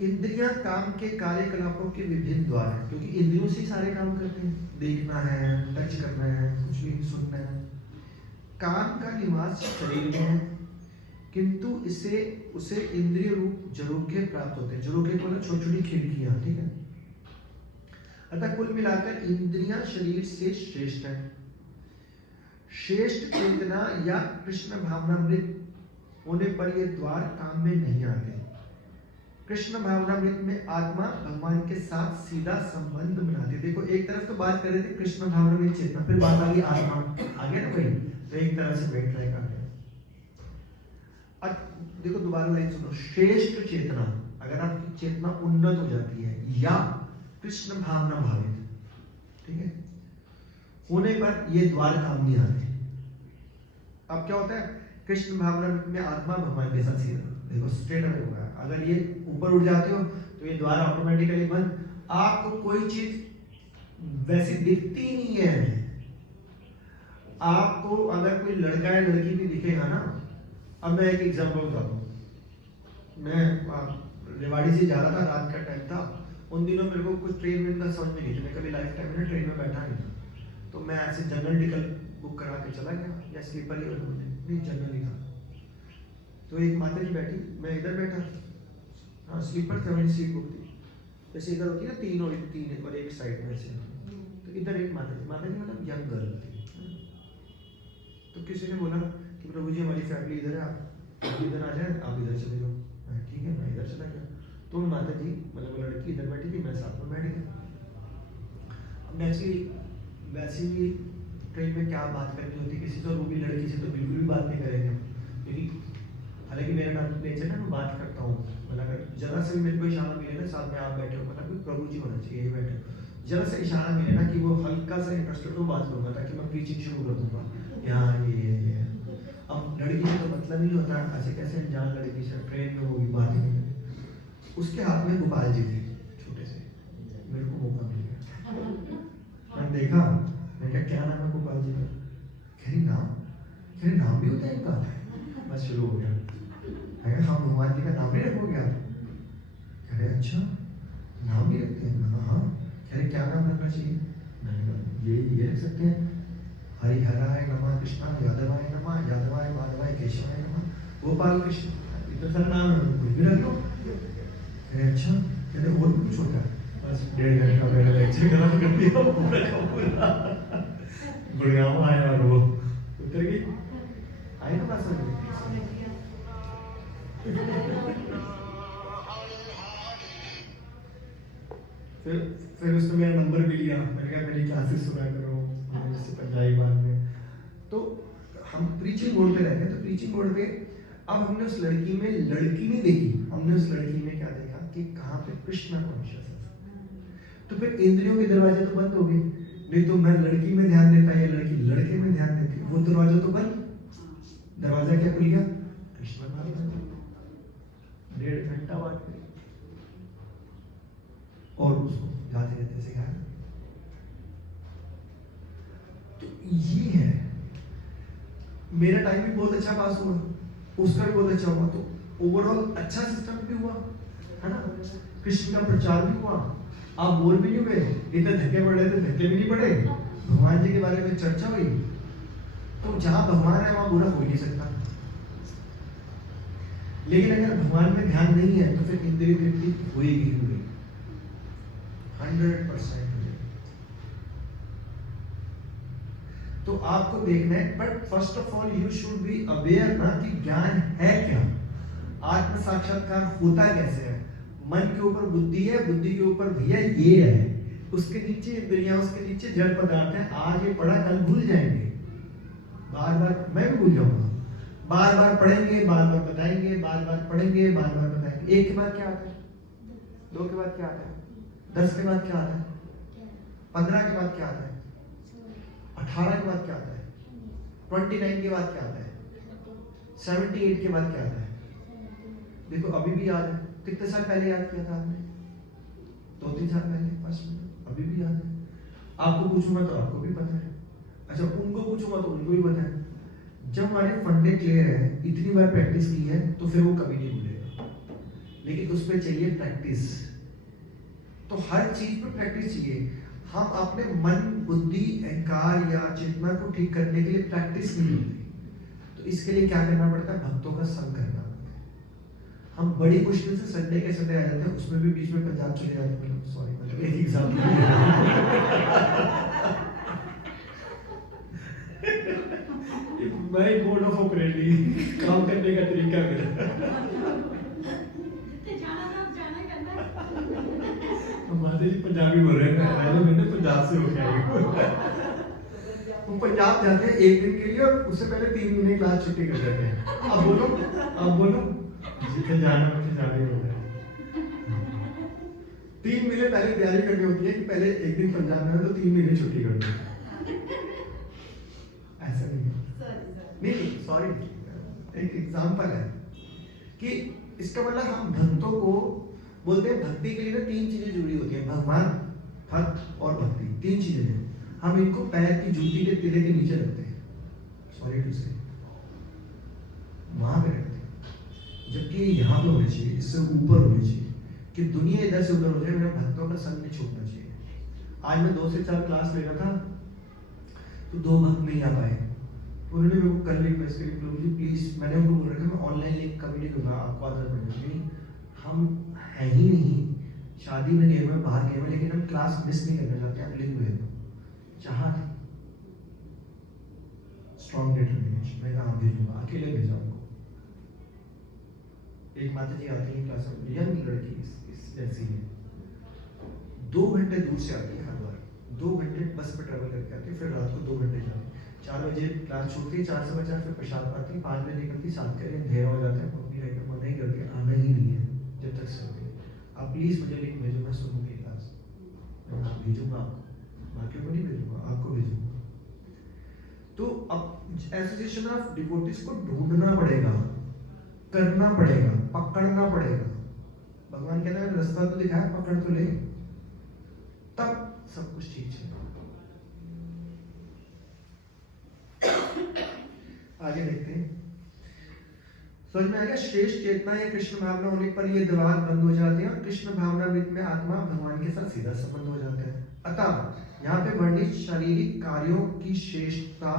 इंद्रियां काम के कार्यकलापों के विभिन्न द्वार हैं, क्योंकि इंद्रियों से सारे काम करते हैं। देखना है, टच करना है, कुछ भी सुनना है। काम का निवास शरीर में है, किंतु उसे इंद्रिय रूप जरोखे प्राप्त होते हैं। जरोखे को ना छोटी छोटी खिड़कियां, ठीक है। अतः कुल मिलाकर इंद्रियां शरीर से श्रेष्ठ है। श्रेष्ठ चेतना या कृष्ण भावनामृत होने पर ये द्वार काम में नहीं आते। कृष्ण भावनामृत में आत्मा भगवान के साथ सीधा संबंध बनाती है। देखो, एक तरफ तो बात कर रहे थे कृष्ण भावनामृत चेतना, फिर बात आ गई आत्मा, आगे ना भाई, तो एक तरह से वेट ट्राई कर रहे हैं। अब देखो दोबारा लाइन सुनो, श्रेष्ठ चेतना, अगर आपकी चेतना उन्नत हो जाती है या कृष्ण भावना भावित, ठीक है, होने पर ये द्वार काम नहीं आते। अब क्या होता है, कृष्ण भावना में आत्मा भगवान के साथ सीधा देखो स्ट्रेट अवे होगा। अगर ये ऊपर उठ जाते हो तो ये द्वार ऑटोमेटिकली बंद। आपको कोई चीज वैसी दिखती नहीं है। आपको अगर कोई लड़का या लड़की भी दिखेगा ना, अब मैं एक एग्जांपल बताता हूँ। मैं रेवाड़ी से जा रहा था, रात का टाइम था। उन दिनों मेरे को कुछ ट्रेन में का समझ में नहीं था, मैं कभी लाइफ टाइम में ट्रेन में बैठा नहीं था। तो मैं ऐसे जनरल टिकट बुक करा के चला गया, या स्लीपर ही नहीं, जनरल ही था। तो एक माता जी बैठी, मैं इधर बैठा, हाँ स्लीपर था, मेरी सीट बुक थी। जैसे इधर होती है ना तीन और एक साइड में ऐसे, तो इधर एक माता जी मतलब यंग गर्ल थी। तो किसी ने बोला कि प्रभु जी हमारी फैमिली इधर है, आप इधर आ जाए, आप इधर चले जाओ। ठीक है, मैं इधर चला गया। तो माता जी मतलब वो लड़की इधर बैठी थी, मैं साथ में बैठी थी। अब नेचुरली वैसे भी ट्रेन में क्या बात करनी होती किसी से, वो भी लड़की से तो बिल्कुल भी बात नहीं करेंगे, क्योंकि हालांकि मेरा नेचर है, मैं बात करता हूँ। मतलब अगर जरा से भी मेरे को इशारा मिले ना, साथ में आप बैठे हो, मतलब प्रभु जी होना चाहिए, ये बैठे हो, जरा से इशारा मिले ना कि वो हल्का सा इंटरेस्टेड हो, बात करूंगा, ताकि मैं प्रीचिंग शुरू कर दूंगा। यहाँ ये अब लड़की से तो मतलब ही नहीं होता, ऐसे कैसे जान लड़की से ट्रेन में वो भी बात ही नहीं। उसके हाथ में गोपाल जी थे छोटे से, मेरे को मौका मिल गया, मैंने देखा, मैं क्या नाम है गोपाल जी का? कह रही नाम भी होता है इनका। बस शुरू हो गया, हाँ भगवान जी का नाम भी रखोगे आप? कह रहे अच्छा नाम भी रखते हैं? हाँ। कह रहे क्या नाम रखना चाहिए? मैंने कहा ये रख सकते हैं, हरिहराय नमः, कृष्णाय यादवाय नमः, यादवाय माधवाय केशवाय नमः, गोपाल कृष्ण, इतना सारा नाम है, कोई भी रख लो। कह रहे अच्छा, कह रहे और कुछ होता है? बस 1.5 घंटा मेरा लेक्चर खत्म कर दिया, पूरा गुड़गांव आया और वो उतर गई, आई ना बात समझ में? फिर उसने मेरा नंबर भी लिया, मैंने कहा मेरी क्लासेस सुना करो, जैसे पंजाबी बात में। तो हम प्रीचिंग बोर्ड पे रहते हैं, तो प्रीचिंग बोर्ड पे अब हमने उस लड़की में लड़की नहीं देखी, हमने उस लड़की में क्या देखा कि कहाँ पे कृष्णा कॉन्शियस है। तो फिर इंद्रियों के दरवाजे तो बंद हो गए, नहीं तो मैं लड़की में ध्यान देता, ये लड़की लड़के में ध्यान देती, वो दरवाजा तो बंद। दरवाजा क्या खुल गया? कृष्णा का। 1.5 घंटा बात करी और उसको जाते रहते से कहा। तो ये है, मेरा टाइम भी बहुत अच्छा पास हुआ, उसका भी बहुत अच्छा हुआ, तो ओवरऑल अच्छा सिस्टम भी हुआ है ना, कृष्ण का प्रचार भी हुआ, आप बोर भी नहीं हुए, इतने धक्के पड़ रहे थे धक्के भी नहीं पड़े, भगवान जी के बारे में चर्चा हुई। तो जहां भगवान है वहां बुरा हो ही नहीं सकता। लेकिन अगर भगवान में ध्यान नहीं है तो फिर इंद्रिय तृप्ति होएगी ही होएगी, 100%। तो आपको देखना है, but first of all you should be aware ना कि ज्ञान है क्या, आत्म साक्षात्कार होता कैसे है। मन के ऊपर बुद्धि है, बुद्धि के ऊपर भैया ये है, उसके नीचे इंद्रियां, उसके नीचे जड़ पदार्थ है। आज ये पढ़ा कल भूल जाएंगे, बार बार मैं भी भूल जाऊंगा, बार बार पढ़ेंगे, बार बार बताएंगे, बार बार पढ़ेंगे, बार बार बताएंगे। 1 के बाद क्या आता है, 2 के बाद क्या आता है, 10 के बाद क्या आता है, 15 के बाद क्या आता है, 18 के बाद क्या आता है, 29 के बाद क्या आता है, 78 के बाद क्या आता है। देखो अभी भी याद है, कितने साल पहले याद किया था आपने? 2-3 साल पहले, 5 मिनट, अभी भी याद है। आपको पूछूंगा तो आपको भी पता है, अच्छा उनको पूछूंगा तो उनको भी पता है। जब हमारे फंडे क्लियर है, इतनी बार प्रैक्टिस की है, तो फिर वो कभी नहीं भूलेगा। लेकिन उस पर चाहिए प्रैक्टिस, तो हर चीज पर प्रैक्टिस चाहिए। हम अपने मन, बुद्धि, अहंकार या चेतना को ठीक करने के लिए प्रैक्टिस नहीं करते। तो इसके लिए क्या करना पड़ता है? भक्तों का संग करना पड़ता है। हम बड़ी मुश्किल से संडे के संडे आ जाते हैं, उसमें भी बीच में पंजाब चले जाते हैं। सॉरी, मतलब एक वेरी मोड ऑफ ऑपरेटिंग, काम करने का तरीका मेरा। जितने जाना था जाना करना है। माता जी पंजाबी बोल रहे हैं, हेलो मैंने पंजाब से होके आई हूँ। वो पंजाब जाते हैं 1 दिन के लिए और उससे पहले 3 महीने क्लास छुट्टी कर देते हैं। अब बोलो जितने जाना उतने जाने हो गए। 3 महीने पहले तैयारी करनी होती है कि पहले 1 दिन पंजाब में तो 3 महीने छुट्टी कर दो। ऐसा नहीं है, नहीं सॉरी, एक एग्जाम्पल है कि इसका मतलब हम भक्तों को बोलते हैं, भक्ति के लिए ना 3 चीजें जुड़ी होती हैं, भगवान, भक्त और भक्ति, 3 चीजें हैं। हम इनको पैर की जूती के तिले के नीचे रखते हैं, सॉरी टू से, वहां पे रखते हैं, जबकि यहाँ पे होनी चाहिए, इससे ऊपर होनी चाहिए, कि दुनिया इधर से उधर हो जाए, मेरे भक्तों का संग नहीं छूटना चाहिए। आज मैं 2 से 4 क्लास ले रहा था, तो 2 भक्त नहीं आ पाए, तो उन्होंने मेरे को कल रिक्वेस्ट करी, प्रभु जी प्लीज, मैंने उनको बोल रखा मैं ऑनलाइन लिंक कभी नहीं दूंगा, आपको आदत पड़ेगी, नहीं हम है ही नहीं, शादी में गए हुए, बाहर गए हुए, लेकिन हम क्लास मिस नहीं करना चाहते, आप लिंक भेज दो, चाह स्ट्रॉन्ग डिटरमिनेशन, मैं कहा भेजूंगा, अकेले भेजा उनको। एक माता जी आती है क्लास में, यंग लड़की इस जैसी है, 2 घंटे दूर से आती है हर बार, 2 घंटे बस पे ट्रेवल करके आती है, फिर रात को 2 घंटे जाती है, 4 बजे क्लास छूटती है, 4 से 50 फिर प्रसाद पाती है, 5 बजे निकलती, 7 का अंधेरा हो जाता है, मम्मी रहकर मन नहीं करती, आना ही नहीं है जब तक सो गई, आप प्लीज मुझे लिंक भेजो, मैं सुनूंगी क्लास, मैं भेजूंगा आपको, बाकियों को नहीं भेजूंगा, आपको भेजूंगा। तो अब एसोसिएशन ऑफ डिवोटीज को ढूंढना पड़ेगा, करना पड़ेगा, पकड़ना पड़ेगा। भगवान कहते हैं रास्ता तो दिखाया, पकड़ तो ले, तब सब कुछ ठीक चलेगा। आगे देखते हैं, समझ में आ गया, श्रेष्ठ चेतना या कृष्ण भावना होने पर ये द्वार बंद हो जाते हैं और कृष्ण भावना में आत्मा भगवान के साथ सीधा संबंध हो जाता है। अतः यहाँ पे वर्णित शारीरिक कार्यों की श्रेष्ठता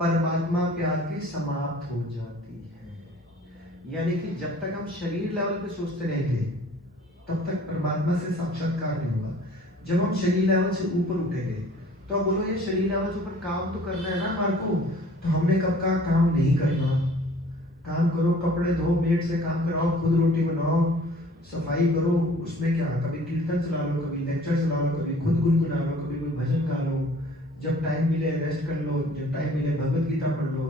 परमात्मा प्यार की समाप्त हो जाती है। यानी कि जब तक हम शरीर लेवल पे सोचते रहेंगे तब तक परमात्मा से साक्षात्कार नहीं होगा। जब हम शरीर लेवल से ऊपर उठेंगे तो अब बोलो ये शरीर लेवल से ऊपर काम तो करना है ना हमारे को, तो हमने कब कहा काम नहीं करना। काम करो, कपड़े धो, मेड से काम कराओ, खुद रोटी बनाओ, सफाई करो, उसमें क्या, कभी कीर्तन चला लो, कभी लेक्चर चला लो, कभी खुद गुनगुना लो, कभी कोई भजन गा लो, जब टाइम मिले रेस्ट कर लो, जब टाइम मिले भगवत गीता पढ़ लो,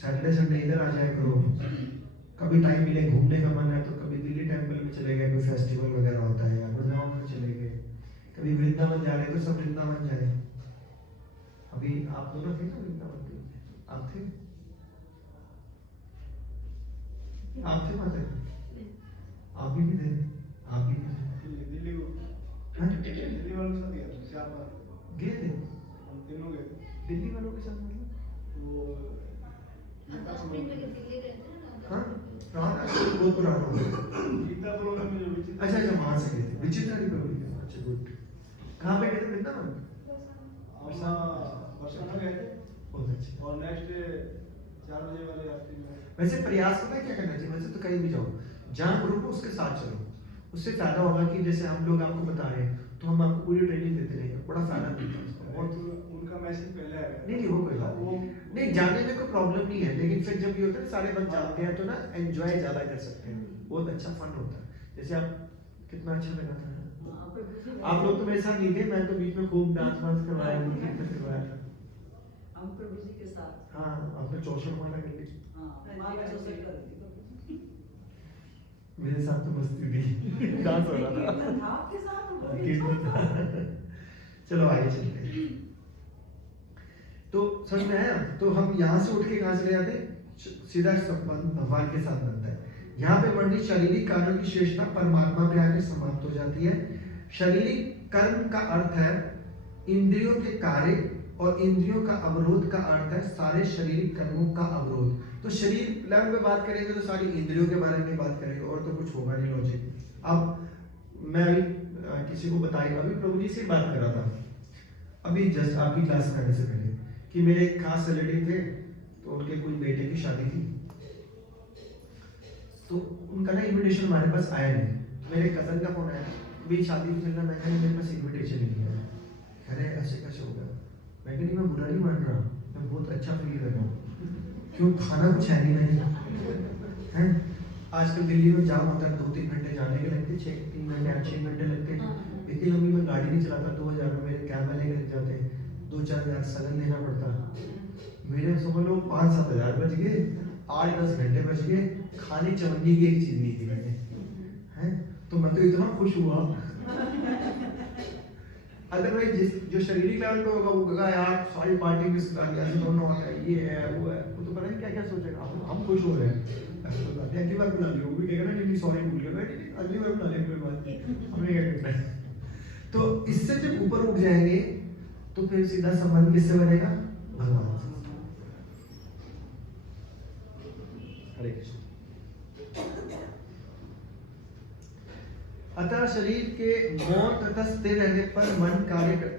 सैटरडे संडे इधर आ जाया करो, कभी टाइम मिले घूमने का मन है तो कभी दिल्ली टेम्पल में चले गए, कोई फेस्टिवल वगैरह होता है, या गुड़गांव में चले गए, कभी वृंदावन जा रहे तो सब वृंदावन जाए। अभी आप दोनों थे ना वृंदावन पे, आप थे, आप थे माता, आप भी थे, आप भी दिल्ली दिल्ली वालों के साथ गया था 4 बार गए थे, हम तीनों गए थे। दिल्ली वालों के साथ मतलब वो हाँ बहुत पुराना हो गया। गीता प्रोग्राम में जो विचित्र, अच्छा अच्छा वहां से गए थे, विचित्र रिपब्लिक, अच्छा गुड। कहाँ पे गए थे वृंदावन? बरसाना गए थे बहुत अच्छा। और नेक्स्ट 4 बजे वाले यात्री में वैसे प्रयास पता है क्या करना चाहिए, वैसे तो कहीं भी जाओ, जहाँ ग्रुप हो उसके साथ चलो, उससे फायदा होगा कि जैसे हम लोग आपको बता रहे हैं तो हम आपको पूरी ट्रेनिंग देते रहेंगे, बड़ा फायदा मिलता है उसका। बहुत उनका मैसेज पहले आएगा। नहीं वो कोई बात नहीं, जाने में कोई प्रॉब्लम नहीं है, लेकिन फिर जब ये होता है सारे बंद जाते हैं तो ना एंजॉय ज्यादा कर सकते हैं, बहुत अच्छा फन होता है। जैसे आप कितना अच्छा लगा था, आप लोग तो मेरे साथ नहीं थे, मैं तो बीच में खूब डांस वांस करवाया, कीर्तन करवाया था। हम प्रभु जी के साथ, हाँ आपने 64 माला कर ली, माँ का सोसाइटी कर दी मेरे साथ तो मस्ती थी, डांस हो रहा था, आपके साथ कीर्तन था। चलो आगे चलते हैं। तो समझ में आया, तो हम यहाँ से उठ के कहाँ चले जाते हैं, सीधा संबंध भगवान के साथ बनता है। यहाँ पे वर्णित शारीरिक कार्यों की श्रेष्ठता परमात्मा पे आके समाप्त हो जाती है। शारीरिक कर्म का अर्थ है इंद्रियों के कार्य, और इंद्रियों का अवरोध का अर्थ है सारे शारीरिक कर्मों का अवरोध। तो शरीर लेवल में बात करेंगे तो सारी इंद्रियों के बारे में बात करेंगे, और तो कुछ होगा नहीं लॉजिक। अब मैं अभी किसी को बताएगा, अभी प्रभु जी से बात कर रहा था अभी जस्ट आपकी क्लास में आने से पहले, कि मेरे एक खास रिलेटिव थे, तो उनके कोई बेटे की शादी थी, तो उनका ना इन्विटेशन हमारे पास आया नहीं। मेरे कजन का फोन आया, मेरी शादी में चलना, मैं मेरे पास इन्विटेशन नहीं आया। कह रहे ऐसे कैसे हो गया, मैं कह नहीं मैं बुरा नहीं मान रहा, मैं बहुत अच्छा फील कर रहा हूँ, क्यों खाना कुछ है नहीं है। आजकल दिल्ली में जाम होता है, 2-3 घंटे जाने के लगते, 3 घंटे 6 घंटे लगते हैं। इतनी लंबी मैं गाड़ी नहीं चलाता, 2000 में मेरे कैब वाले लग जाते हैं, 2-4 हज़ार सगन देना पड़ता। मेरे समझ लो 5-7 हज़ार बच गए, 8-10 घंटे बच गए, खाने चवन्नी की एक चीज नहीं थी मैंने, हैं तो मैं तो इतना खुश हुआ। अदरवाइज जो शारीरिक लेवल पे होगा वो कहेगा यार सारी पार्टी मिस कर दिया, दोनों आता है, ये है वो है, वो तो पता नहीं क्या क्या सोचेगा। हम खुश हो रहे हैं, कोई बात नहीं, अगली बार बुला लियो, वो भी कहेगा ना नहीं सॉरी भूल गया, मैं अगली बार बुला लेंगे, कोई बात नहीं, हमने क्या करना है। तो इससे जब ऊपर उठ जाएंगे तो फिर सीधा संबंध किससे बनेगा? भगवान से। हरे कृष्ण। अतः शरीर के मौन तथा स्थिर रहने पर मन कार्य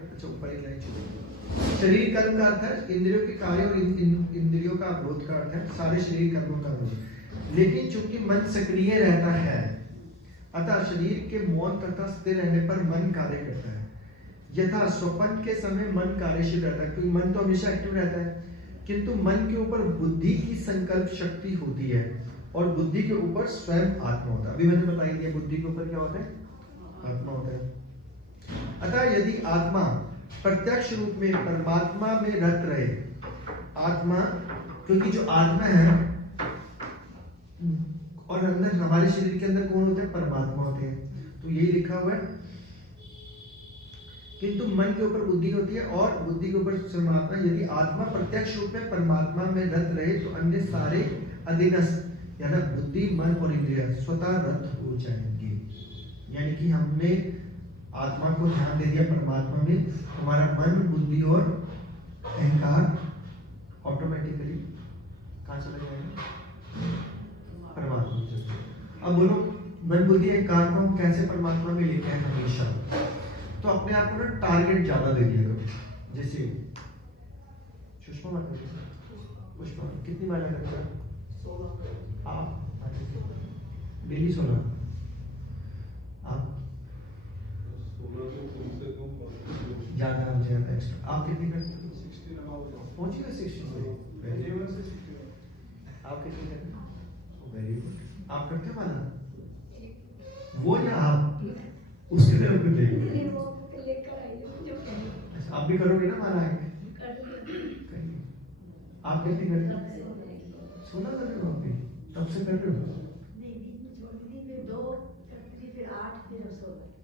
शरीर कर्म का अर्थ है इंद्रियों के कार्य और इंद्रियों का अवरोध का अर्थ है सारे शरीर कर्मों का अवरोध। लेकिन चूंकि मन सक्रिय रहता है अतः शरीर के मौन तथा स्थिर रहने पर मन कार्य करता है। यथा स्वप्न के समय मन कार्यशील रहता है, क्योंकि मन तो हमेशा एक्टिव रहता है, किंतु मन के ऊपर बुद्धि की संकल्प शक्ति होती है और बुद्धि के ऊपर स्वयं आत्मा होता है। अभी मैंने बताई दिया बुद्धि के ऊपर क्या होता है? आत्मा होता है। अतः यदि आत्मा प्रत्यक्ष रूप में परमात्मा में रत रहे, आत्मा, क्योंकि जो आत्मा है और अंदर हमारे शरीर के अंदर कौन होते हैं? परमात्मा होते हैं। तो यही लिखा हुआ है, किंतु मन के ऊपर बुद्धि होती है और बुद्धि के ऊपर परमात्मा। यदि आत्मा प्रत्यक्ष रूप में परमात्मा में रत रहे तो अन्य सारे अधीनस्थ यानी बुद्धि, मन और इंद्रिय स्वतः रत हो जाएंगे। यानी कि हमने आत्मा को ध्यान दे दिया परमात्मा में, हमारा मन, बुद्धि और अहंकार ऑटोमेटिकली कहाँ चला जाएगा? परमात्मा में। अब बोलो मन, बुद्धि, अहंकार को हम कैसे परमात्मा में लेते हैं? हमेशा तो अपने आप को ना टारगेट ज्यादा दे दिया करो। जैसे सुषमा माता, पुष्पा कितनी माला करते हो आप? डेली 16। आप 16 से कम से कम ज्यादा एक्स्ट्रा। आप कितनी करते हो? 16 पहुंचिएगा 60 से। आप कितनी करते हो? Very good. आप करते हो माला? वो या आप? उसके लिए आपको चाहिए। अच्छा, आप भी करोगे ना माला? आप कितनी करते हो? 16 कर रहे हो आप भी? तब से कर रहे हो?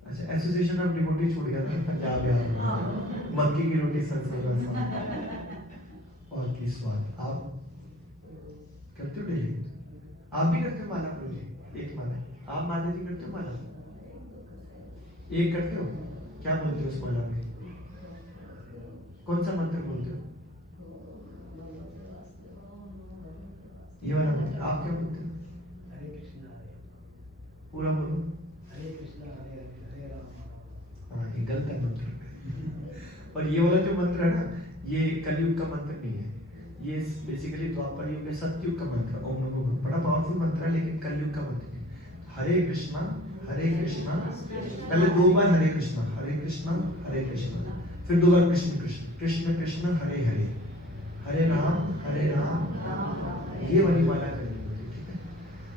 अच्छा, एसोसिएशन ऑफ डिवोटी छूट गया था पंजाब यार, मक्की की रोटी सरसों का साग और की स्वाद। आप करते हो डेली? आप भी करते हो माला? पूरी एक माला? आप माता जी करते हो माला? एक करते हो? क्या बोलते हो उस माला में? कौन सा मंत्र बोलते हो? ये वाला मंत्र। आप क्या बोलते हो? हरे कृष्णा हरे, पूरा बोलो। हरे कृष्णा हरे हरे, हरे राम। हाँ, ये गलत है मंत्र। और ये वाला जो मंत्र है ना, ये कलयुग का मंत्र नहीं है, ये बेसिकली द्वापर युग में सतयुग का मंत्र। ओम नमो भगवान बड़ा पावरफुल मंत्र है, लेकिन कलयुग का मंत्र है। हरे कृष्णा, पहले 2 बार हरे कृष्णा, फिर 2 बार कृष्ण कृष्ण, कृष्ण कृष्ण हरे हरे, हरे राम, ये वाली माला करनी होती है। ठीक है?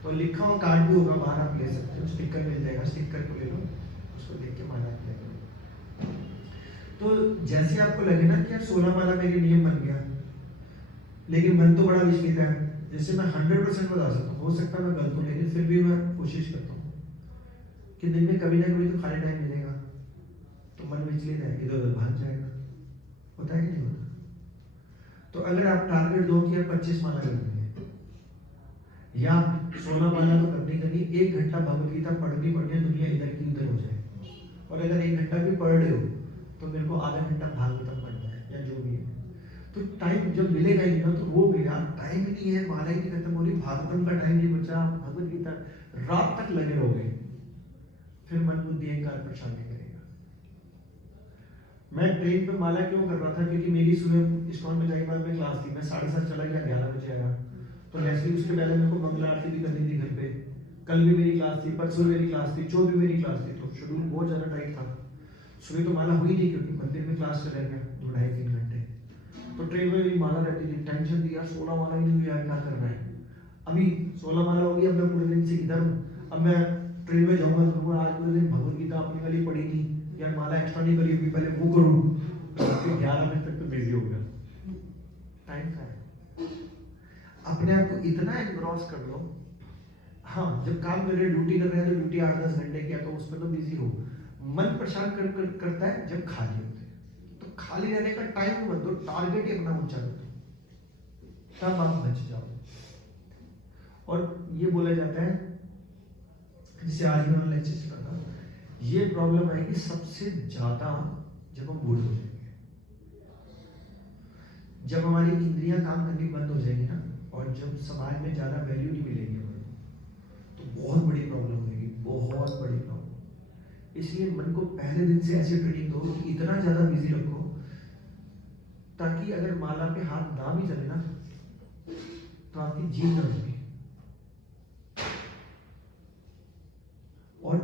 तो लिखा हुआ कार्ड भी होगा बाहर, आप ले सकते हो, स्टिकर मिल जाएगा, स्टिकर को ले लो, उसको देख के माला ले लो। तो जैसे आपको लगे ना कि यार 16 माला मेरी नियम बन गया, लेकिन मन तो बड़ा विचलित है। जैसे मैं 100% बता सकता हूँ, हो सकता है मैं गलत हूँ, लेकिन फिर भी मैं कोशिश करता हूँ कि दिन में कभी ना कभी तो खाली टाइम मिलेगा, तो मन विचलित है, इधर उधर भाग जाएगा। होता है कि नहीं होता? तो अगर आप टारगेट दो कि 25 माला करनी है या 16 माला तो करनी, 1 घंटा भगवत गीता पढ़नी है, दुनिया इधर की उधर हो जाए। और अगर 1 घंटा भी पढ़ रहे हो तो मेरे को आधा घंटा भागवतम पढ़ना है या जो भी है। तो टाइम जब मिलेगा ही ना, तो वो यार टाइम ही नहीं है, माला ही नहीं खत्म हो रही, भागवतम का टाइम नहीं बचा, भगवत गीता रात तक लगे रहोगे, फिर मन बुद्धि अहंकार परेशान नहीं करेगा। मैं ट्रेन पे माला क्यों कर रहा था? क्योंकि मेरी सुबह इस्कॉन में जाने के बाद में क्लास थी, मैं 7:30 चला गया, 11 बजे आया। तो नेक्स्ट उसके पहले मेरे को मंगला आरती भी करनी थी घर पे, कल भी मेरी क्लास थी, परसों मेरी क्लास थी, 14 भी मेरी क्लास थी, तो शेड्यूल बहुत ज्यादा टाइट था। सुबह तो माला हुई नहीं क्योंकि मंदिर में क्लास चला गया 2-2.5-3 घंटे। तो ट्रेन में भी माला रहती थी, टेंशन थी यार 16 माला ही नहीं हुई यार, क्या करना है? अभी 16 माला होगी, अब मैं पूरे दिन से इधर हूँ, अब मैं ट्रेन में जाऊंगा तो आज पूरे दिन भगवत गीता अपनी वाली पढ़ी नहीं यार, माला एक्स्ट्रा नहीं करी, अभी पहले वो करूँ, फिर 11 बजे तक तो बिजी हो गया। टाइम का है, अपने आप को इतना एनग्रॉस कर लो। हाँ, जब काम कर रहे हैं, ड्यूटी कर रहे हैं, तो ड्यूटी 8-10 घंटे की है, तो उसमें तो बिजी हो। मन परेशान करता है जब खाली होते हैं, तो खाली रहने का टाइम मत दो, टारगेट ही अपना ऊंचा कर दो, तब आप बच जाओ। और ये बोला जाता है, जैसे आज मैं लेक्चर चला था, ये प्रॉब्लम आएगी सबसे ज्यादा जब हम बूढ़े हो जाएंगे, जब हमारी इंद्रियां काम करनी बंद हो जाएंगी ना, और जब समाज में ज्यादा वैल्यू नहीं मिलेगी हमें, तो बहुत बड़ी प्रॉब्लम होगी, बहुत बड़ी प्रॉब्लम। इसलिए मन को पहले दिन से ऐसे ट्रेनिंग दो कि इतना ज्यादा बिजी रखो ताकि अगर माला पे हाथ ना भी चले ना तो आपकी जीत ना होगी। और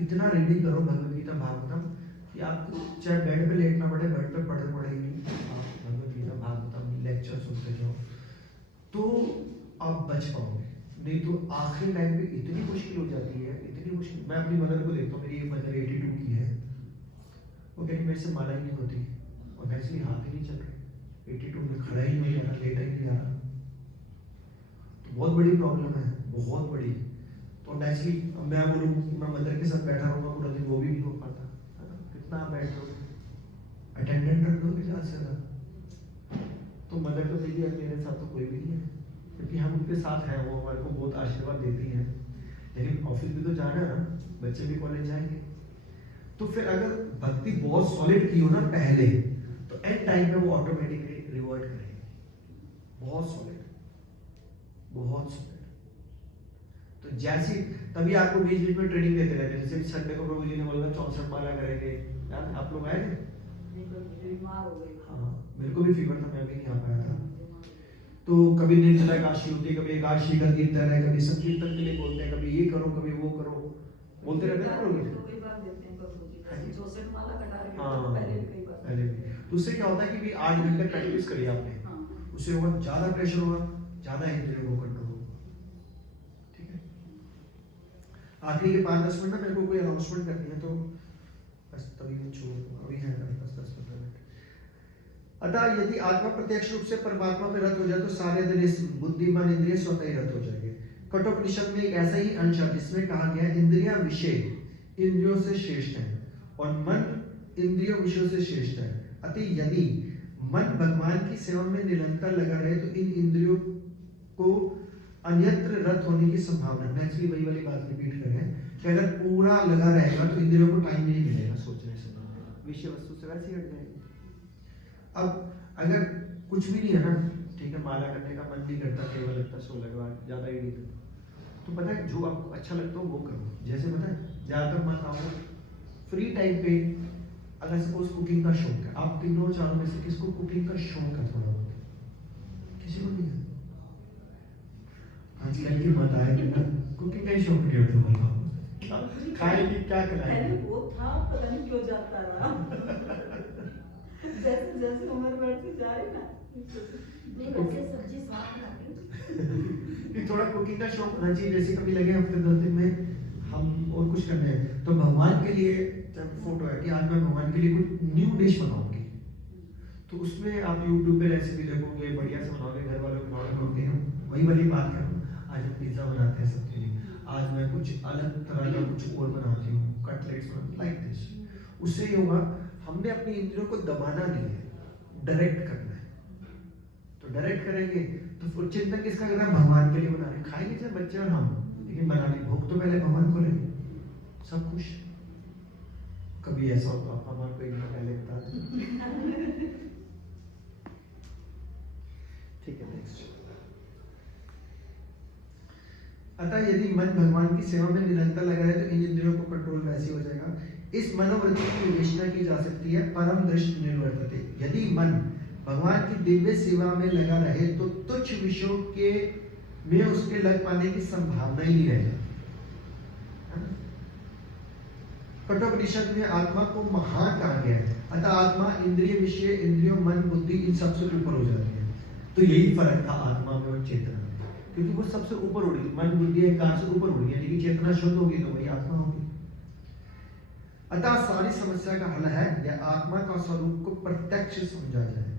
इतना रीडिंग करो भगवद गीता भागवतम कि आपको चाहे बेड पे लेटना पड़े, बेड पे पड़े पड़ेगी, आप भगवद गीता भागवतम लेक्चर सुनते जाओ तो आप बच पाओगे। नहीं तो आखिरी टाइम पे इतनी मुश्किल हो जाती है, इतनी मुश्किल। मैं अपनी मदर को देखता हूँ, मेरी मदर 82 की है, वो कहती मेरे से माला ही नहीं होती, और मैं इसलिए हाथ ही नहीं चल रहे, 82 में खड़ा ही नहीं हो रहा, लेटा ही नहीं आ रहा, तो बहुत बड़ी प्रॉब्लम है, बहुत बड़ी। तो नेचुरली मैं बोलूँ मैं मदर के साथ बैठा रहूँगा पूरा दिन, वो भी नहीं हो पाता, है ना? कितना आप बैठ रहोगे, अटेंडेंट रख दोगे ज़्यादा से ज़्यादा। तो मदर तो मेरी है, मेरे साथ तो कोई भी नहीं है, क्योंकि हम उनके साथ हैं, वो हमारे को बहुत आशीर्वाद देती हैं। लेकिन ऑफिस भी तो जाना है ना, बच्चे भी कॉलेज जाएंगे। तो फिर अगर भक्ति बहुत सॉलिड की हो ना पहले, तो एंड टाइम पे वो ऑटोमेटिकली रिवर्ट करेगी, बहुत सॉलिड, बहुत सॉलिड। तो जैसी तभी आपको बीच बीच में ट्रेनिंग देते रहते हैं। जैसे संडे को प्रभु जी ने बोला 64 माला करेंगे, याद आप लोग आए थे? बीमार हो गई। हाँ, मेरे को भी फीवर था, मैं भी नहीं आ पाया था। तो कभी निर्जला एकादशी होती है, कभी एकादशी का कीर्तन है, कभी संकीर्तन के लिए बोलते हैं, कभी ये करो कभी वो करो, बोलते रहते हैं ना लोग। तो कई बार देते हैं प्रभु जी, हाँ जी। 64 माला कटा रहे हैं, हाँ, पहले भी कई बार। पहले भी। तो उससे क्या होता है कि 8 घंटे प्रैक्टिस करी आपने, हाँ। उससे होगा ज्यादा प्रेशर होगा, ज्यादा इंद्रियों को कंट्रोल होगा। ठीक है, आखिरी के 5-10 मिनट ना मेरे को कोई अनाउंसमेंट करनी है, तो बस तभी मैं छोड़ दूंगा, अभी है 10-15 मिनट। अतः यदि आत्मा प्रत्यक्ष रूप से परमात्मा पे रत हो जाए तो सारे बुद्धि मन इंद्रिय स्वतः ही रत हो जाएंगे। कठोपनिषद में एक ऐसा ही अंश है जिसमें कहा गया है इंद्रिया विषय इंद्रियों से श्रेष्ठ है और मन इंद्रियों विषयों से श्रेष्ठ है। अतः यदि मन भगवान की सेवा में निरंतर लगा रहे तो इन इंद्रियों को अन्यत्र रत होने की संभावना। नेक्स्ट वही वाली बात रिपीट करें कि अगर पूरा लगा रहेगा तो इंद्रियों को टाइम नहीं मिलेगा सोचने से, विषय वस्तु से वैसे ही हट जाएगी। अब अगर कुछ भी नहीं है ना, ठीक है, माला करने का मन नहीं करता, केवल लगता 16 के बाद ज्यादा ही नहीं करता, तो पता है जो आपको अच्छा लगता हो वो करो। जैसे पता है ज्यादातर मन आओ फ्री टाइम पे, अगर सपोज कुकिंग का शौक है, आप तीनों चारों में से किसको कुकिंग का शौक है थोड़ा बहुत? किसी को नहीं है। आजकल की मत आए कि ना कुकिंग का ही शौक नहीं होता, बताओ खाएगी क्या पहले खिलाएगी। वो था, पता नहीं क्यों जाता रहा। जैसे जैसे उम्र बढ़ती जा रही ना, नहीं वैसे सब्जी स्वाद लाती। कि थोड़ा कुकिंग का शौक होना चाहिए। जैसे कभी लगे हफ्ते 10 दिन में हम और कुछ करने हैं तो भगवान के लिए फोटो है कि आज मैं भगवान के लिए कुछ न्यू डिश बनाऊंगी, तो उसमें आप यूट्यूब पे रेसिपी देखोगे, बढ़िया से बनाओगे, घर वालों को बनाओगे। वही वाली बात करूँ, आज हम पिज्जा बनाते हैं सबके लिए, आज मैं कुछ अलग तरह का कुछ और बनाती हूँ, कटलेट्स लाइक दिस। उससे ये होगा हमने अपनी इंद्रियों को दबाना नहीं है, डायरेक्ट करना है। तो डायरेक्ट करेंगे तो फिर चिंतन किसका करना है? भगवान के लिए बना रहे। खाएंगे चाहे बच्चे और हम, लेकिन बना ली भोग तो पहले भगवान को लेंगे, सब खुश। कभी ऐसा हो तो आप हमारे को एक बार पहले बता दें। ठीक है, नेक्स्ट। अतः यदि मन भगवान की सेवा में निरंतर लगा है तो इन इंद्रियों को कंट्रोल वैसे हो जाएगा। इस मनोवृत्ति की विवेचना की जा सकती है परम दृष्टि निर्वर्तते। यदि मन भगवान की दिव्य सेवा में लगा रहे तो तुच्छ विषयों के में उसके लग पाने की संभावना ही नहीं रहेगी। कठोपनिषद में आत्मा को महान कहा गया है। अतः आत्मा इंद्रिय विषय इंद्रियों मन बुद्धि इन सबसे ऊपर हो जाती है। तो यही फर्क था आत्मा में और चेतना में, क्योंकि वो सबसे ऊपर उड़ी, मन बुद्धि अहंकार से ऊपर उड़ी, यानी कि चेतना शुद्ध होगी तो वही आत्मा होगी। अतः सारी समस्या का हल है यह आत्मा का स्वरूप को प्रत्यक्ष समझा जाए।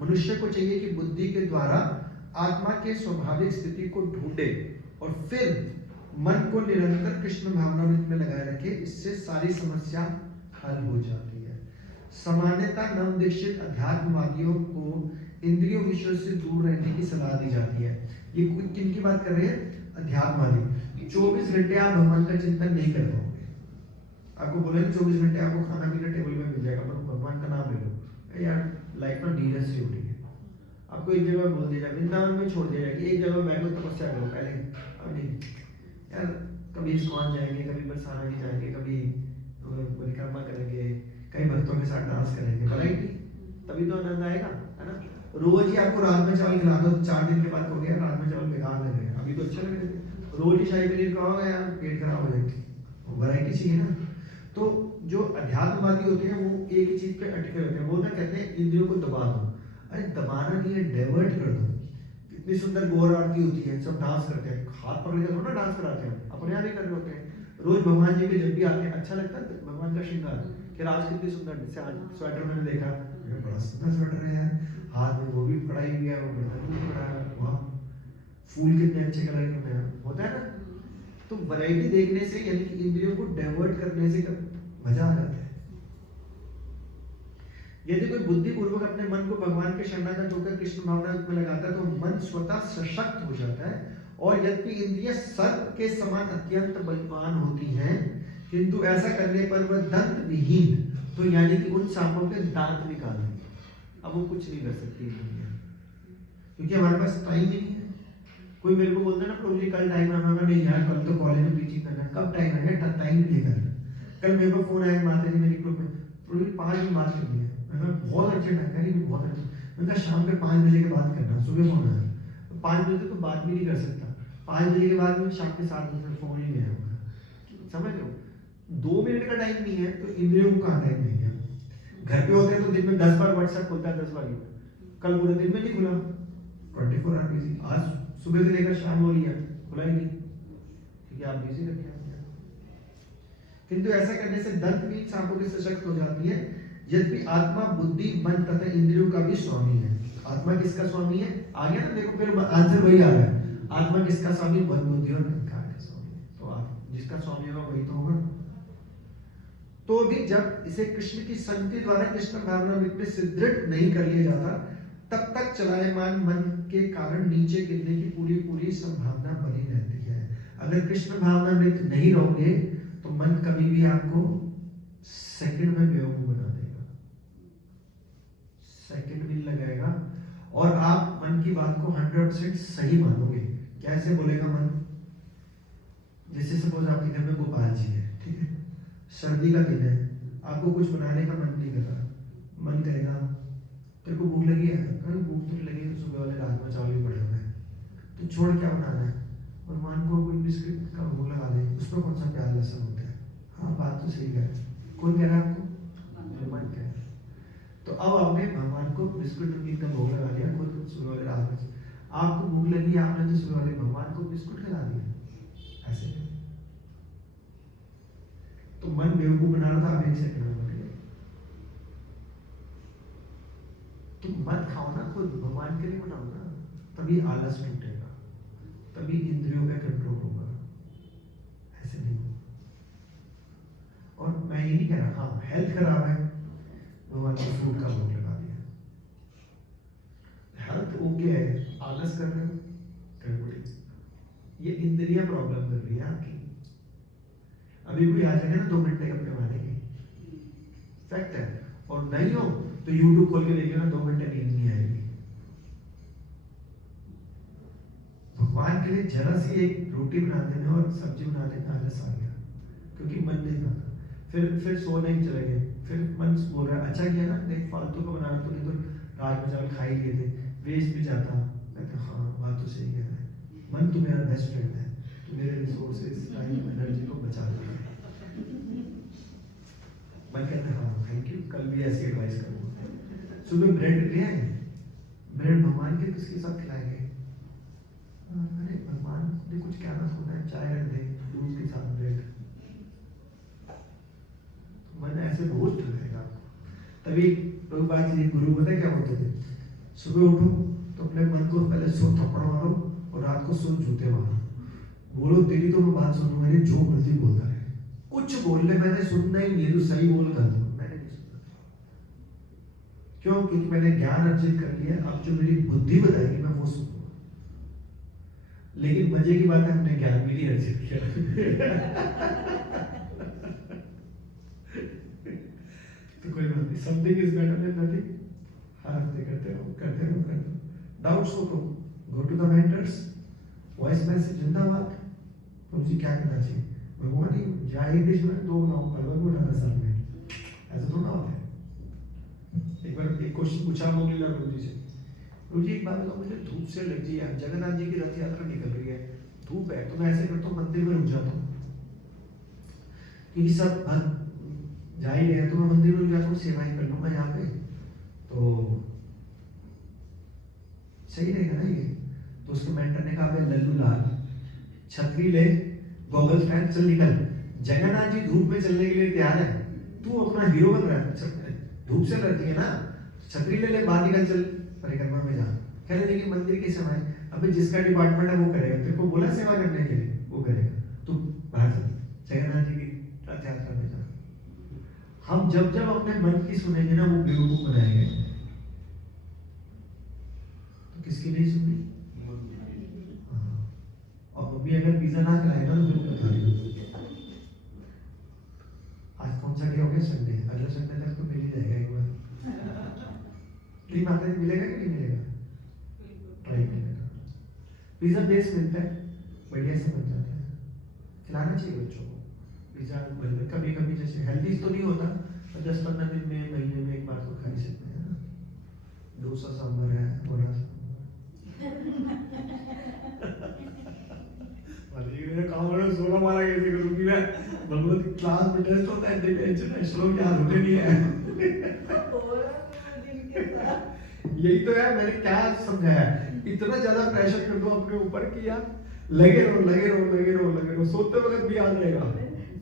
मनुष्य को चाहिए कि बुद्धि के द्वारा आत्मा के स्वाभाविक स्थिति को ढूंढे और फिर मन को निरंतर कृष्ण भावनामृत में लगाए रखे। इससे सारी समस्या हल हो जाती है। सामान्यतः नवदीक्षित अध्यात्मवादियों को इंद्रियों विषयों से दूर रहने की सलाह दी जाती है। ये किन की बात कर रहे हैं? अध्यात्मवादी 24 घंटे आप भगवान का चिंतन नहीं कर पाओगे। आपको बोले 24 घंटे आपको खाना पीना टेबल में मिल जाएगा, पर भगवान का नाम ले लो यार, लाइफ में नीरस सी हो रही है। आपको एक जगह बोल दिया जाए, वृंदावन में छोड़ दिया जाए कि एक जगह बैठो तपस्या करो, पहले अब नहीं यार, कभी इस्कॉन जाएंगे, कभी बरसाना जी जाएंगे, कभी परिक्रमा करेंगे, कई भक्तों के साथ डांस करेंगे, वैरायटी, तभी तो आनंद आएगा, है ना। रोज ही आपको रात में चावल खिला दो, 4 दिन के बाद हो गया रात में चावल बेकार लग रहे हैं, अभी तो अच्छा लग रहे थे। रोज ही शाही पनीर खाओगे यार, पेट खराब हो जाएगी, वैरायटी चाहिए ना। तो जो अध्यात्मवादी होते हैं वो एक ही चीज पे अटके रहते हैं, वो ना कहते हैं इंद्रियों को दबा दो। अरे दबाना नहीं है, डाइवर्ट कर दो। इतनी सुंदर गौर आरती होती है, सब डांस करते हैं, हाथ पकड़ के थोड़ा डांस कराते हैं, अपने आप ही कर रहे होते हैं। रोज भगवान जी के जब भी आते हैं अच्छा लगता है भगवान का श्रृंगार, कि आज कितनी सुंदर, जैसे आज स्वेटर मैंने देखा, बड़ा सुंदर स्वेटर है यार, हाथ में वो भी पढ़ाई हुई है, वो बर्तन भी पड़ा है, वाह, फूल कितने अच्छे कलर के हैं, होता है ना। तो वैरायटी देखने से, यानी कि इंद्रियों को डाइवर्ट करने से मजा आ जाता है। यदि कोई बुद्धि पूर्वक अपने मन को भगवान के शरणागत होकर कृष्ण भावना में लगाता है तो मन स्वतः सशक्त हो जाता है। और यद्यपि इंद्रियां सर्प के समान अत्यंत बलवान होती हैं, किंतु ऐसा करने पर वह दंत विहीन, तो यानी कि उन सांपों के दांत निकाल देंगे। अब वो कुछ नहीं कर सकती इंद्रियां, क्योंकि हमारे पास टाइम ही नहीं है। कोई मेरे को बोलता है ना प्रभु जी कल टाइम है, मैं नहीं यार कल तो कॉलेज में टीचिंग करना है, कब टाइम है, टाइम नहीं करना। कल मेरे को फोन आया माता जी मेरी ग्रुप में, प्रभु जी 5 दिन बात करनी है, मैं बहुत अच्छे टाइम करी, बहुत अच्छे, मैंने कहा शाम के 5 बजे के बाद करना, सुबह फोन आया, 5 बजे तो बात भी नहीं कर सकता, 5 बजे के बाद में शाम के 7 बजे फोन ही नहीं आया, समझ लो 2 मिनट का टाइम नहीं है, तो इंद्रियों को कहाँ टाइम नहीं है। घर पे होते हैं तो दिन में 10 बार व्हाट्सएप खुलता है, 10 बार ही, कल पूरे दिन में नहीं खुला, 24 आवर बिजी, आज सुबह से लेकर शाम हो लिया, खुला ही नहीं, ठीक है आप बिजी रखिए। किंतु ऐसा करने से दंत भी सांपों के सशक्त हो जाती है। यद्यपि आत्मा बुद्धि मन तथा इंद्रियों का भी स्वामी है। आत्मा किसका स्वामी है, आ गया ना, देखो फिर आंसर वही आ रहा है, आत्मा किसका स्वामी, मन बुद्धि और अहंकार का स्वामी है। तो आप जिसका स्वामी होगा वही तो होगा। तो भी जब इसे कृष्ण की संगति द्वारा कृष्ण भावना में सुदृढ़ नहीं कर लिया जाता, तब तक चलायमान मन के कारण नीचे गिरने की पूरी पूरी संभावना बनी रहती है। अगर कृष्ण भावना में नहीं रहोगे तो मन कभी भी आपको सेकंड में बेवकूफ बना देगा, सेकंड भी लगाएगा, और आप मन की बात को 100% सही मानोगे। कैसे बोलेगा मन, जैसे सपोज आपके घर में गोपाल जी है, ठीक है, सर्दी का दिन है, आपको कुछ बनाने का मन नहीं कर रहा, मन कहेगा तेरे को भूख लगी है, अगर भूख तो लगी तो सुबह वाले रात में चावल भी पड़े हुए हैं, तो छोड़ क्या बनाना है, भगवान को कोई बिस्किट का भोग लगा दे, उसमें कौन सा प्याज लहसुन होता है। हाँ बात तो सही है, कौन कह रहा है आपको, भगवान कह रहा है। तो अब आपने भगवान को बिस्कुट नमकीन का भोग लगा दिया, खुद सुबह वाले रात में, आपको भूख लगी, आपने तो सुबह वाले भगवान को बिस्कुट खिला दिया, ऐसे तो मन बेवकूफ बना रहा था, आप एक सेकंड में बन गए। तो मत खाओ ना, खुद भगवान के लिए बनाओ ना, तभी आलस टूटेगा, तभी इंद्रियों का कंट्रोल होगा, ऐसे नहीं। और मैं ये नहीं कह रहा, हाँ हेल्थ खराब है, भगवान को फ्रूट का भोग लगा दिया, हेल्थ ओके है, आलस कर रहे हो, गड़बड़ी, ये इंद्रियां प्रॉब्लम कर रही है आपकी। अभी कोई आ जाएगा ना 2 घंटे अपने मारेंगे, फैक्ट है, और नहीं हो तो यूट्यूब खोल के देख लेना, 2 घंटे नींद नहीं आएगी। भगवान के लिए जरा सी एक रोटी बना देना और सब्जी बना देना, आलस आ गया, क्योंकि मन नहीं था, फिर सो नहीं चले गए, फिर मन बोल रहा है अच्छा किया ना, नहीं फालतू का बनाना, तो नहीं तो रात में चावल खा ही लिए थे, वेस्ट भी जाता। कहते हाँ बात तो सही कह रहा है, मन तो मेरा बेस्ट फ्रेंड है, तो मेरे रिसोर्सेज टाइम एनर्जी को बचा देता है। मन कहता है हाँ थैंक यू, कल भी ऐसी एडवाइस करूँगा। सुबह ब्रेड ले आए, ब्रेड भगवान के किसके साथ खिलाए गए, अरे भगवान ने कुछ क्या ना होता है, चाय रख दे दूध के साथ ब्रेड, मन ऐसे रोज रहेगा। तभी प्रभुपाद जी गुरु पता क्या बोलते थे, सुबह उठो तो अपने मन को पहले सो थप्पड़ मारो और रात को सो जूते मारो, बोलो तेरी तो मैं बात सुनूंगा नहीं, जो मर्जी बोलता है, कुछ बोल ले मैंने सुनना ही नहीं, तो सही बोल कर दो, मैंने नहीं सुनना। क्यों, क्योंकि मैंने ज्ञान अर्जित कर लिया, अब जो मेरी बुद्धि बताएगी मैं वो सुनूंगा। लेकिन मजे की बात है हमने ज्ञान भी नहीं अर्जित किया। तो कोई बात नहीं, something is better than nothing. हर हफ्ते करते रहो। डाउट्स हो तो go to the mentors, voice message जिंदाबाद। तो मुझे क्या करना चाहिए? भगवान ही जहाँ एक डिश में 2 बनाओ, अलग उठाना साथ में, ऐसा थोड़ा होता है। एक बार एक क्वेश्चन पूछा मोगलीला गुरु जी से, गुरु जी एक बात बताओ, मुझे धूप से एलर्जी है, जगन्नाथ जी की रथ यात्रा निकल रही है, धूप है, तो मैं ऐसे करता हूँ मंदिर में रुक जाता हूँ, क्योंकि सब भक्त जा ही रहे हैं, तो मैं मंदिर में रुक जाता हूँ, सेवाएं कर लूंगा यहाँ पे, तो सही रहेगा ना ये। तो उसके मेंटर ने कहा, लल्लू लाल छतरी ले, गॉगल्स पहन, चल निकल। जगन्नाथ जी धूप में चलने के लिए तैयार है, तू अपना हीरो बन रहा है, धूप से लड़ती है ना, छतरी ले, बाहर निकल, चल परिक्रमा में जा। कह रहे कि मंदिर की सेवाएं, अबे जिसका डिपार्टमेंट है वो करेगा, तेरे को बोला सेवा करने के लिए, वो करेगा, तू बाहर चल, जगन्नाथ जी की रथ यात्रा में जा। हम जब जब अपने मन की सुनेंगे ना, वो बेवकूफ बनाएंगे। तो किसकी नहीं सुननी? और मम्मी अगर पिज्जा ना खिलाए ना, तो बिल्कुल बता रही हूँ। आज कौन सा डे हो गया? संडे। अगले संडे तक तो मिल ही जाएगा एक बार। क्रीम आता है, मिलेगा कि नहीं मिलेगा? ट्राई करेगा। पिज्जा बेस मिलता है, बढ़िया से बन जाता है, खिलाना चाहिए बच्चों को। पिज्जा कभी कभी जैसे हेल्दी तो नहीं होता, पर 10-15 दिन में, महीने में एक बार तो खा ही सकते हैं ना। डोसा सांभर है, बोरा सांभर। सोना मारा कैसे करूंगी मैं? भगवत क्लास में टेस्ट होता है, टेंशन श्लोक याद होते नहीं है। यही तो है, मैंने क्या समझाया, इतना ज्यादा प्रेशर कर दो अपने ऊपर कि यार लगे रहो, सोते वक्त भी याद रहेगा।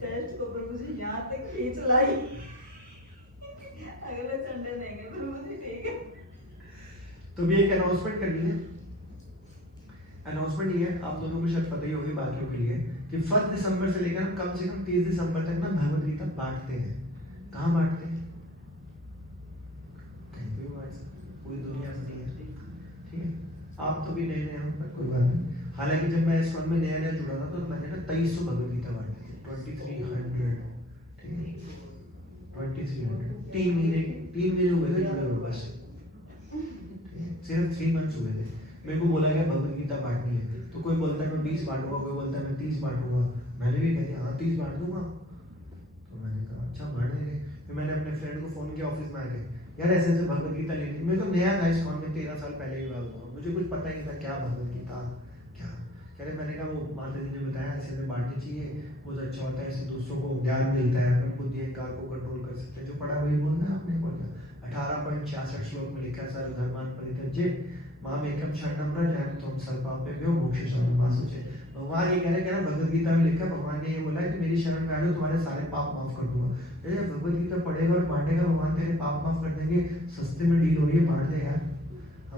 टेस्ट को प्रभु जी यहाँ तक खींच लाई, अगले संडे देंगे प्रभु जी, ठीक है। तो भी एक अनाउंसमेंट करनी है। अनाउंसमेंट ये है, आप दोनों को शायद पता ही होगी बाकियों के लिए, कि 1 दिसंबर से लेकर कम से कम 30 दिसंबर तक ना भगवद गीता बांटते हैं। कहाँ बांटते हैं? कहीं भी बांट सकते, पूरी दुनिया में नहीं है, ठीक है। आप तो भी नए हो, पर कोई बात नहीं। हालांकि जब मैं इस फंड में नया जुड़ा था, तो मैंने ना 2300 भगवद गीता बांटी थी, 2300, ठीक है, 2300। 3 महीने हुए थे जुड़े हुए, बस सिर्फ 3 मंथ्स हुए थे। मेरे को बोला गया भगवद गीता बांटनी है, तो कोई बोलता है मैं 20 बांटूंगा, कोई बोलता है मैं 30 बांटूंगा। मैंने भी कह दिया हाँ 30 बांट दूंगा। तो मैंने कहा अच्छा बांट देंगे। फिर मैंने अपने फ्रेंड को फोन किया ऑफिस में आके, यार ऐसे ऐसे भगवद गीता लेनी। मैं तो नया था इस फॉर्म में, 13 साल पहले की बात हुआ, मुझे कुछ पता ही नहीं था क्या भगवद गीता क्या। कह रहे, मैंने कहा वो माता जी ने बताया ऐसे में बांटनी चाहिए, बहुत अच्छा होता है, इससे दूसरों को ज्ञान मिलता है, अपन बुद्धि अहंकार को कंट्रोल कर सकते हैं। जो पढ़ा वही बोलना है आपने, बोलना 18.66 श्लोक में लिखा है, सर्वधर्मान् परित्यज्य माम एकम शरणम व्रज सर्वपापेभ्यो मोक्षयिष्यामि मा शुचि। भगवान ये कह रहे हैं, भगवद गीता में लिखा, भगवान ने ये बोला है कि मेरी शरण में आ जाओ, तुम्हारे सारे पाप माफ कर दूंगा। भगवद गीता पढ़ेगा और बांटेगा, भगवान तेरे पाप माफ कर देंगे। सस्ते में डील हो रही है, बांट दे यार।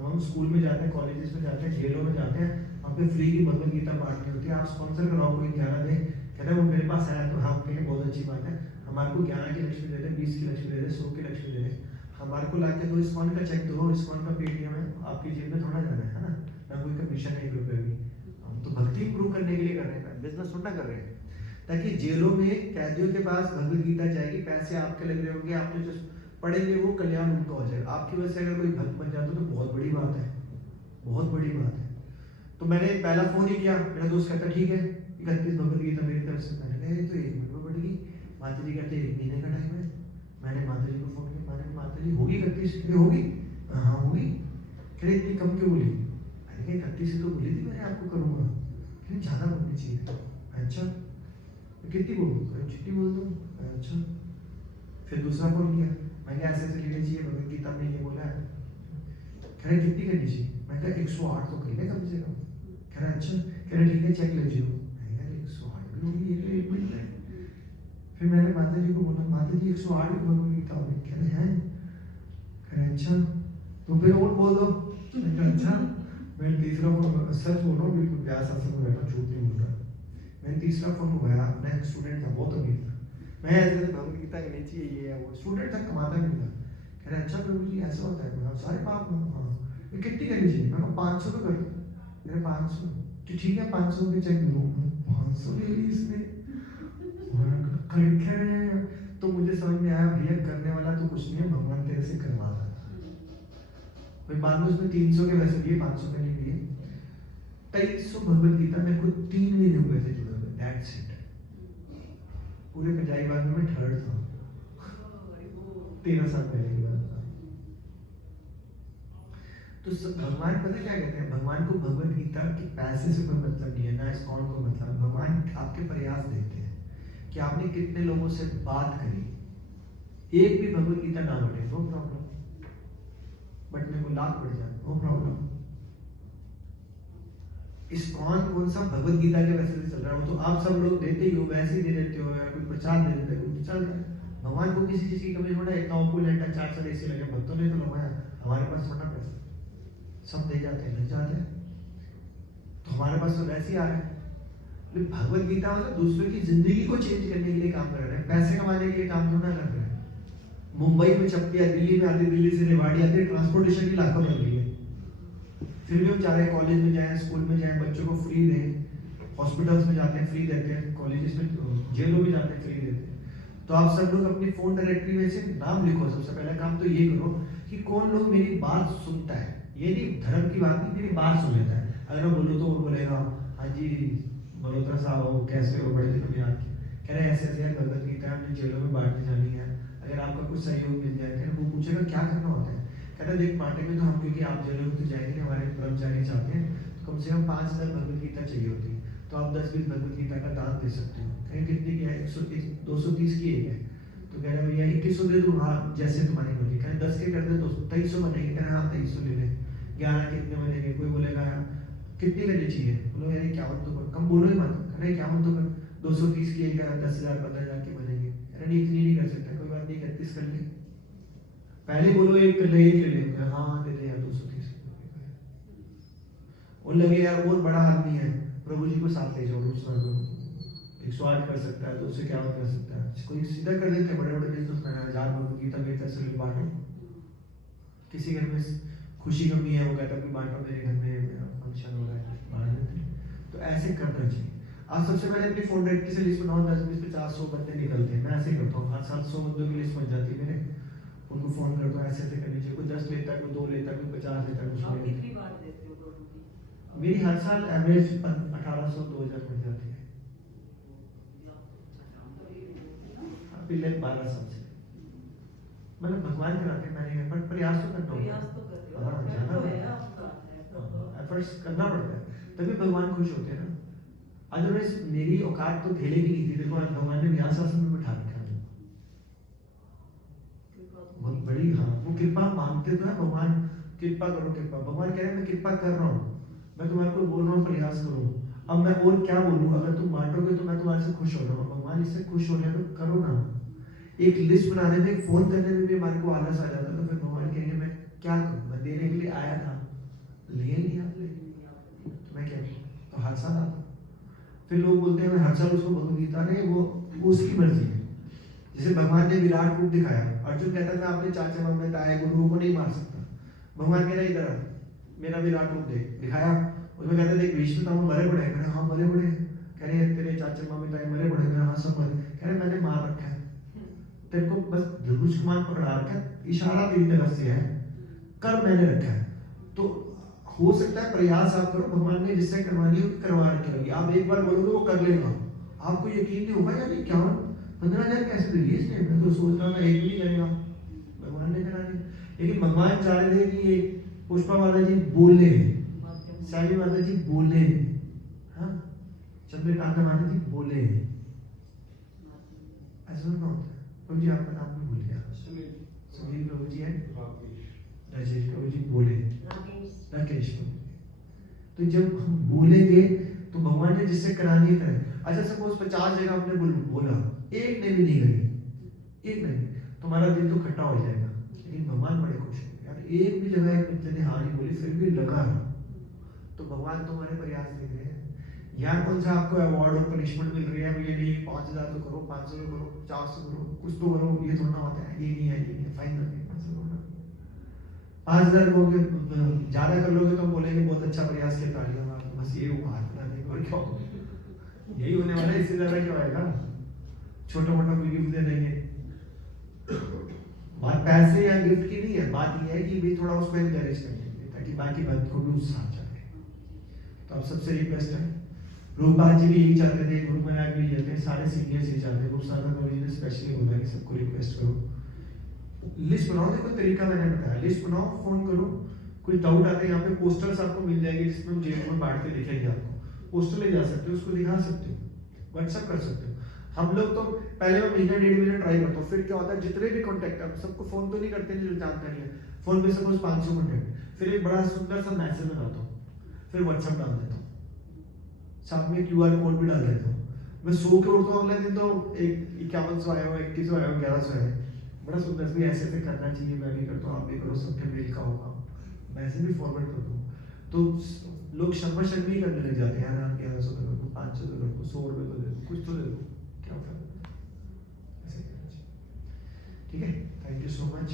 हम स्कूल में जाते हैं, कॉलेजेस में जाते हैं, जेलों में जाते हैं, वहाँ पे फ्री की भगवद गीता बांटनी होती है। आप स्पॉन्सर कराओ, कोई 11 दे, कह रहे वो मेरे पास आया तो हाँ के लिए बहुत अच्छी बात है, हमारे को 11 की लक्ष्मी दे दे, 20 की लक्ष्मी दे दे, 100 की लक्ष्मी दे दे, हमारे को लाके दो इस्कॉन का चेक दो, इस्कॉन का पेटीएम है, आपकी जेब में थोड़ा जाना है ना, ना कोई कमीशन है 1 रुपये भी। हम तो भक्ति इंप्रूव करने के लिए कर रहे हैं, बिजनेस थोड़ा कर रहे हैं। ताकि जेलों में कैदियों के पास भगवद गीता जाएगी, पैसे आपके लग रहे होंगे, आपने जो पढ़ेंगे वो कल्याण उनका हो जाएगा। आपकी वजह से अगर कोई भक्त बन जाता तो बहुत बड़ी बात है, बहुत बड़ी बात है। तो मैंने पहला फोन ही किया, मेरा दोस्त कहता ठीक है 31 भगवद गीता मेरी तरफ से। मैंने कहा तो 1 मिनट में बढ़ गई। माता जी कहते 1 महीने का टाइम है। मैंने माता जी को फोन किया, मैंने माता जी होगी 31 होगी? हाँ होगी। कह रहे इतनी कम क्यों बोली? मैंने कहा 31 से तो बोली थी मैंने आपको करूँगा, लेकिन ज़्यादा बोलनी चाहिए। अच्छा कितनी बोल दूँ? छुट्टी बोल दूँ? अच्छा। फिर दूसरा फोन किया, मैंने ऐसे ऐसे लेनी चाहिए, भगवद गीता में ये बोला है। कह रहे कितनी करनी चाहिए? मैं कहा 108 तो कर ले कम से कम। कह रहा अच्छा। कह रहे ठीक है चेक ले जाओ। मैं यार 108 भी होगी 1 मिनट में। फिर मैंने माता जी को बोला, माता जी 108 की भगवद गीता होगी। कह रहे हैं? कह रहे अच्छा तो फिर और बोल दो। मैं कहा अच्छा। मैंने तीसरा फोन, सच बोल रहा हूँ बिल्कुल, व्यास आश्रम में बैठा, झूठ नहीं बोल रहा। मैंने तीसरा फोन मंगाया, अपना एक स्टूडेंट था, बहुत अमीर था। मैं ऐसे भगवद गीता करनी चाहिए, ये है वो। स्टूडेंट था, कमाता भी था। कह रहे अच्छा प्रभु जी ऐसा होता है? आप सारे पाप हाँ। कितनी करनी चाहिए? मैं 500 तो कर। मेरे 500 कि ठीक है 500 के चेक लो, 500 ले ली इसने, कर क्या रहे हैं? तो मुझे समझ में आया भैया करने वाला तो कुछ नहीं है, भगवान तेरे से करवा रहा था। फिर बाद में उसमें 300 के वैसे दिए, 500 के नहीं दिए। 2300 भगवत गीता मेरे को 3 महीने हुए थे जुड़े हुए, दैट्स इट। पूरे कजाई बाग में मैं थर्ड था, 13 साल पहले की बात था। तो भगवान पता क्या कहते हैं, भगवान को भगवत गीता के पैसे से कोई मतलब नहीं है, ना इस्कॉन को मतलब। भगवान आपके प्रयास देखते हैं कि आपने कितने लोगों से बात करी। एक भी भगवत गीता ना बढ़े, नो प्रॉब्लम, बट मेरे को लाख बढ़ जाए, नो प्रॉब्लम। इस्कॉन कौन सा भगवत गीता के वैसे से चल रहा है, वो तो आप सब लोग देते ही हो, वैसे ही दे देते हो, या कोई प्रचार दे देते हो, कुछ चल रहा है। भगवान को किसी चीज की कमी थोड़ा, इतना ओपुलेंट है, 4 साल ऐसे लगे, भक्तों ने तो लगवाया, हमारे पास थोड़ा पैसा सब दे जाते हैं, लग जाते हैं, तो हमारे पास तो वैसे ही आ रहा है। लेकिन भगवत गीता मतलब दूसरों की जिंदगी को चेंज करने के लिए काम कर रहे हैं, पैसे कमाने के लिए काम थोड़ा कर रहे हैं। मुंबई में चपटिया, दिल्ली में आती, दिल्ली से रेवाड़ी आती, ट्रांसपोर्टेशन की लागत बढ़ रही है, फिर भी हम चाह रहे हैं कॉलेज में जाएं, स्कूल में जाएं, बच्चों को फ्री दें, हॉस्पिटल्स में जाते हैं फ्री देते हैं, कॉलेजेस में, जेलों में जाते हैं फ्री देते हैं। तो आप सब लोग अपनी फोन डायरेक्टरी में से नाम लिखो। सबसे पहला काम तो ये करो कि कौन लोग मेरी बात सुनता है, ये नहीं धर्म की बात नहीं, मेरी बात सुन लेता है। अगर मैं बोलूँ तो वो बोलेगा हाँ जी मल्होत्रा साहब हो, कैसे हो, बड़े दिन में याद किया, कह रहे ऐसे ऐसे भगवत गीता हमने जेलों में बांटने जानी है, अगर आपका कुछ सहयोग मिल जाए। कह रहे वो पूछेगा क्या करना होता है, कहता देख बांटेंगे तो हम, क्योंकि आप जेलों में तो जाएंगे, हमारे कर्मचारी चाहते हैं, तो कम से कम 5000 भगवत गीता चाहिए होती है, तो आप 10-20 भगवत गीता का दान दे सकते हो। कहें कितनी की है, 230 की एक है, तो कह रहे भैया 2100 दे दूँ, हाँ जैसे तुम्हारी मर्जी। कह रहे 10 के कर दे, 2300 बनेंगे, कह रहे हाँ 2300 ले ले। 11 कितने बनेंगे, कोई बोलेगा कितनी करनी चाहिए, बोलो यार 51 तो कर, कम बोलो ही मत, कह रहे 51 तो कर, 230 की एक 10,000 15,000 के बनेंगे। अरे नहीं इतनी नहीं कर सकता, कोई बात नहीं 31 कर ले, पहले बोलो एक कर ले, एक कर ले, हाँ दे दे यार 230। और लगे यार और बड़ा आदमी है, प्रभु जी को साथ ले जाओ, 108 कर सकता है, 251 कर सकता है, कोई सीधा कर देते बड़े बड़े बिजनेस मैन, 1000 भगवत गीता बेहतर से बांटो। किसी घर में खुशी कमी है, वो कहता है बांटो, मेरे घर में फंक्शन हो रहा है, बांट देते। तो ऐसे करना चाहिए। आप सबसे पहले अपनी फोन डायरेक्टरी से लिस्ट बनाओ, 10 20 50 100 बंदे निकलते हैं, मैं ऐसे करता हूँ, हर साल 100 बंदों की लिस्ट बन जाती है मेरे, उनको फोन करता हूँ, ऐसे ऐसे करनी चाहिए, कोई 10 लेता है, कोई 2 लेता है, कोई 50 लेता है, आप कुछ कितनी बार देते हो प्रभु की? मेरी हर साल एवरेज 1800 2000 बन जाती है, पिछले 12 साल से। मतलब भगवान कराते हैं, मैंने पर प्रयास तो करता हूँ, प्रयास तो कर रहे हो, हाँ, कर जाना तो पड़ता है है। आपका है, एफर्ट्स करना पड़ता है, तभी भगवान खुश होते हैं ना। अदरवाइज मेरी औकात तो धेले की नहीं थी। देखो आज भगवान ने व्यास आसन में बिठा रखा है, बहुत बड़ी, हाँ वो कृपा मांगते तो है, भगवान कृपा करो, कृपा। भगवान कह रहे हैं मैं कृपा कर रहा हूँ, मैं तुम्हारे को बोल रहा हूँ प्रयास करो, अब मैं और क्या बोलूँ, अगर तुम बांटोगे तो मैं तुम्हारे से खुश हो रहा हूँ। भगवान इससे खुश हो रहे हैं तो करो ना। एक लिस्ट बनाने में, फोन करने में भी हमारे को आलस आ जाता है, तो फिर भगवान कहेंगे मैं क्या करूँ, मैं देने के लिए आया था, ले लिया, तो मैं क्या करूँ, तो हर साल आता। फिर लोग बोलते हैं मैं हर साल उसको भगवत गीता, नहीं वो उसकी मर्जी है। जैसे भगवान ने विराट रूप दिखाया, अर्जुन कहता था अपने चाचा मामे ताया गुरुओं को नहीं मार सकता, भगवान कह रहा इधर आ, मेरा विराट रूप दिखाया, उसमें कहते देख भीष्म पितामह मरे पड़े, मैंने हाँ मरे पड़े, कह रहे तेरे चाचा मामे ताए मरे पड़े, मैंने हाँ सब मरे, कह रहे मैंने मार रखा है, तेरे को बस धनुष कमान पकड़ा रखा है, इशारा तेरी तरफ से है, कर मैंने रखा है। तो हो सकता है प्रयास आप करो, भगवान ने जिससे करवानी हो करवा रखी होगी, आप एक बार बोलोगे वो कर लेगा, आपको यकीन नहीं होगा यानी 15,000 कैसे दे दिए इसने, मैं तो सोच रहा मैं एक भी नहीं करेगा, भगवान ने करा दिया। लेकिन भगवान चाह रहे थे कि ये पुष्पा माता जी बोले, सैमी माता जी बोले, हाँ चंद्रकांता माता जी बोले, ऐसा ना होता है। प्रभु जी आपका नाम भी भूल गया, सुनील प्रभु जी है, राजेश प्रभु जी बोले, राकेश प्रभु। तो जब हम बोलेंगे तो भगवान ने जिससे करानी है। अच्छा सपोज 50 जगह आपने बोला, एक ने भी नहीं करी, एक ने भी, तुम्हारा दिल तो खट्टा हो जाएगा, लेकिन भगवान बड़े खुश होंगे यार, एक भी जगह एक बच्चे ने हाँ नहीं बोली फिर भी लगा, तो भगवान तुम्हारे प्रयास देख रहे हैं। यहाँ कौन सा आपको अवार्ड और पनिशमेंट मिल रही है, ये नहीं 5000 तो करो, 500 तो करो, 400 करो, कुछ तो करो, ये थोड़ा होता है, ये नहीं है, ये नहीं है, फाइन करके 500 करो, 5000 लोगे ज्यादा कर लोगे तो बोलेंगे बहुत अच्छा प्रयास किया, तालियां मारो, बस ये हुआ, और क्या यही होने वाला है, इससे ज्यादा क्या आएगा? छोटा मोटा कोई गिफ्ट दे देंगे। बात पैसे या गिफ्ट की नहीं है, बात ये है कि भी थोड़ा उसको एनकरेज करेंगे ताकि बाकी बात को भी उत्साह जाए। तो आप सबसे रिक्वेस्ट है, रूपपाल जी भी यही चाहते थे, गुरु महाराज भी यही थे, सारे सीनियर्स यही चाहते थे। गुरुसागर बाबा जी ने स्पेशली बोला कि सबको रिक्वेस्ट करो, लिस्ट बनाओ। देखो तरीका मैंने बताया, लिस्ट बनाओ, फोन करो, कोई डाउट आता है यहाँ पे पोस्टर्स आपको मिल जाएगी जिसमें हम जेब में बांट के लिखेंगे। आपको पोस्टर ले जा सकते हो, उसको दिखा सकते हो, व्हाट्सएप कर सकते हो। हम लोग तो पहले मैं महीना 1.5 महीना ट्राई करता हूँ, फिर क्या होता है जितने भी कॉन्टैक्ट है सबको फोन तो नहीं करते जो जानता नहीं है, फोन पे सपोज 500 कॉन्टैक्ट, फिर एक बड़ा सुंदर सा मैसेज बनाता हूँ, फिर व्हाट्सएप डाल देता हूँ, साथ में QR कोड भी डाल देता हूँ। मैं 100 के उठता हूँ, अगले दिन तो 5100 आया हो, 2100 आया हो, 1100 आया, बड़ा सुंदर से ऐसे ऐसे करना चाहिए, मैं भी करता हूँ, आप भी करो, सबके मेल का होगा, मैसेज भी फॉरवर्ड कर दूँ। तो लोग शर्मा शर्मी करने लग जाते हैं, यार 1100 का कर दो, 500 का कर दो, 100 रुपये तो दे दो, कुछ तो दे दो, क्या फर्क ऐसे करना चाहिए। ठीक है, thank you so much.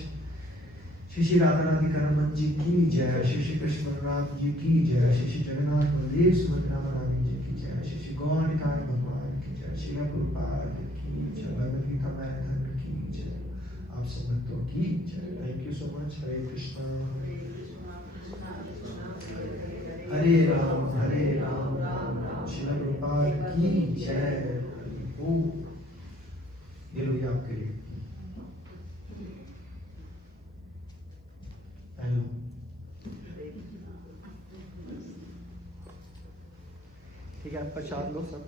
Shri Shri Radha Rani Karman ji की जय, श्री श्री कृष्ण राम जी की जय, श्री श्री जगन्नाथ बलदेव सुभद्रा रानी जी की जय, श्री श्री गौर निताय भगवान की जय, श्री प्रभुपाद की जय, भगवद गीता मैराथन की जय, आप सब भक्तों की जय। Thank you so much. Hare Krishna Hare Ram Ram Ram Shri Prabhupada की जय। ओ ये लो, ये आपके लिए। हेलो, ठीक है, आप प्रसाद लो सब,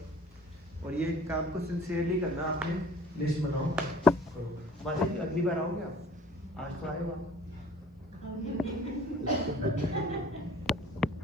और ये काम को सिंसियरली करना, आपने लिस्ट बनाओ करो। माता जी अगली बार आओगे आप? आज तो आए हो आप।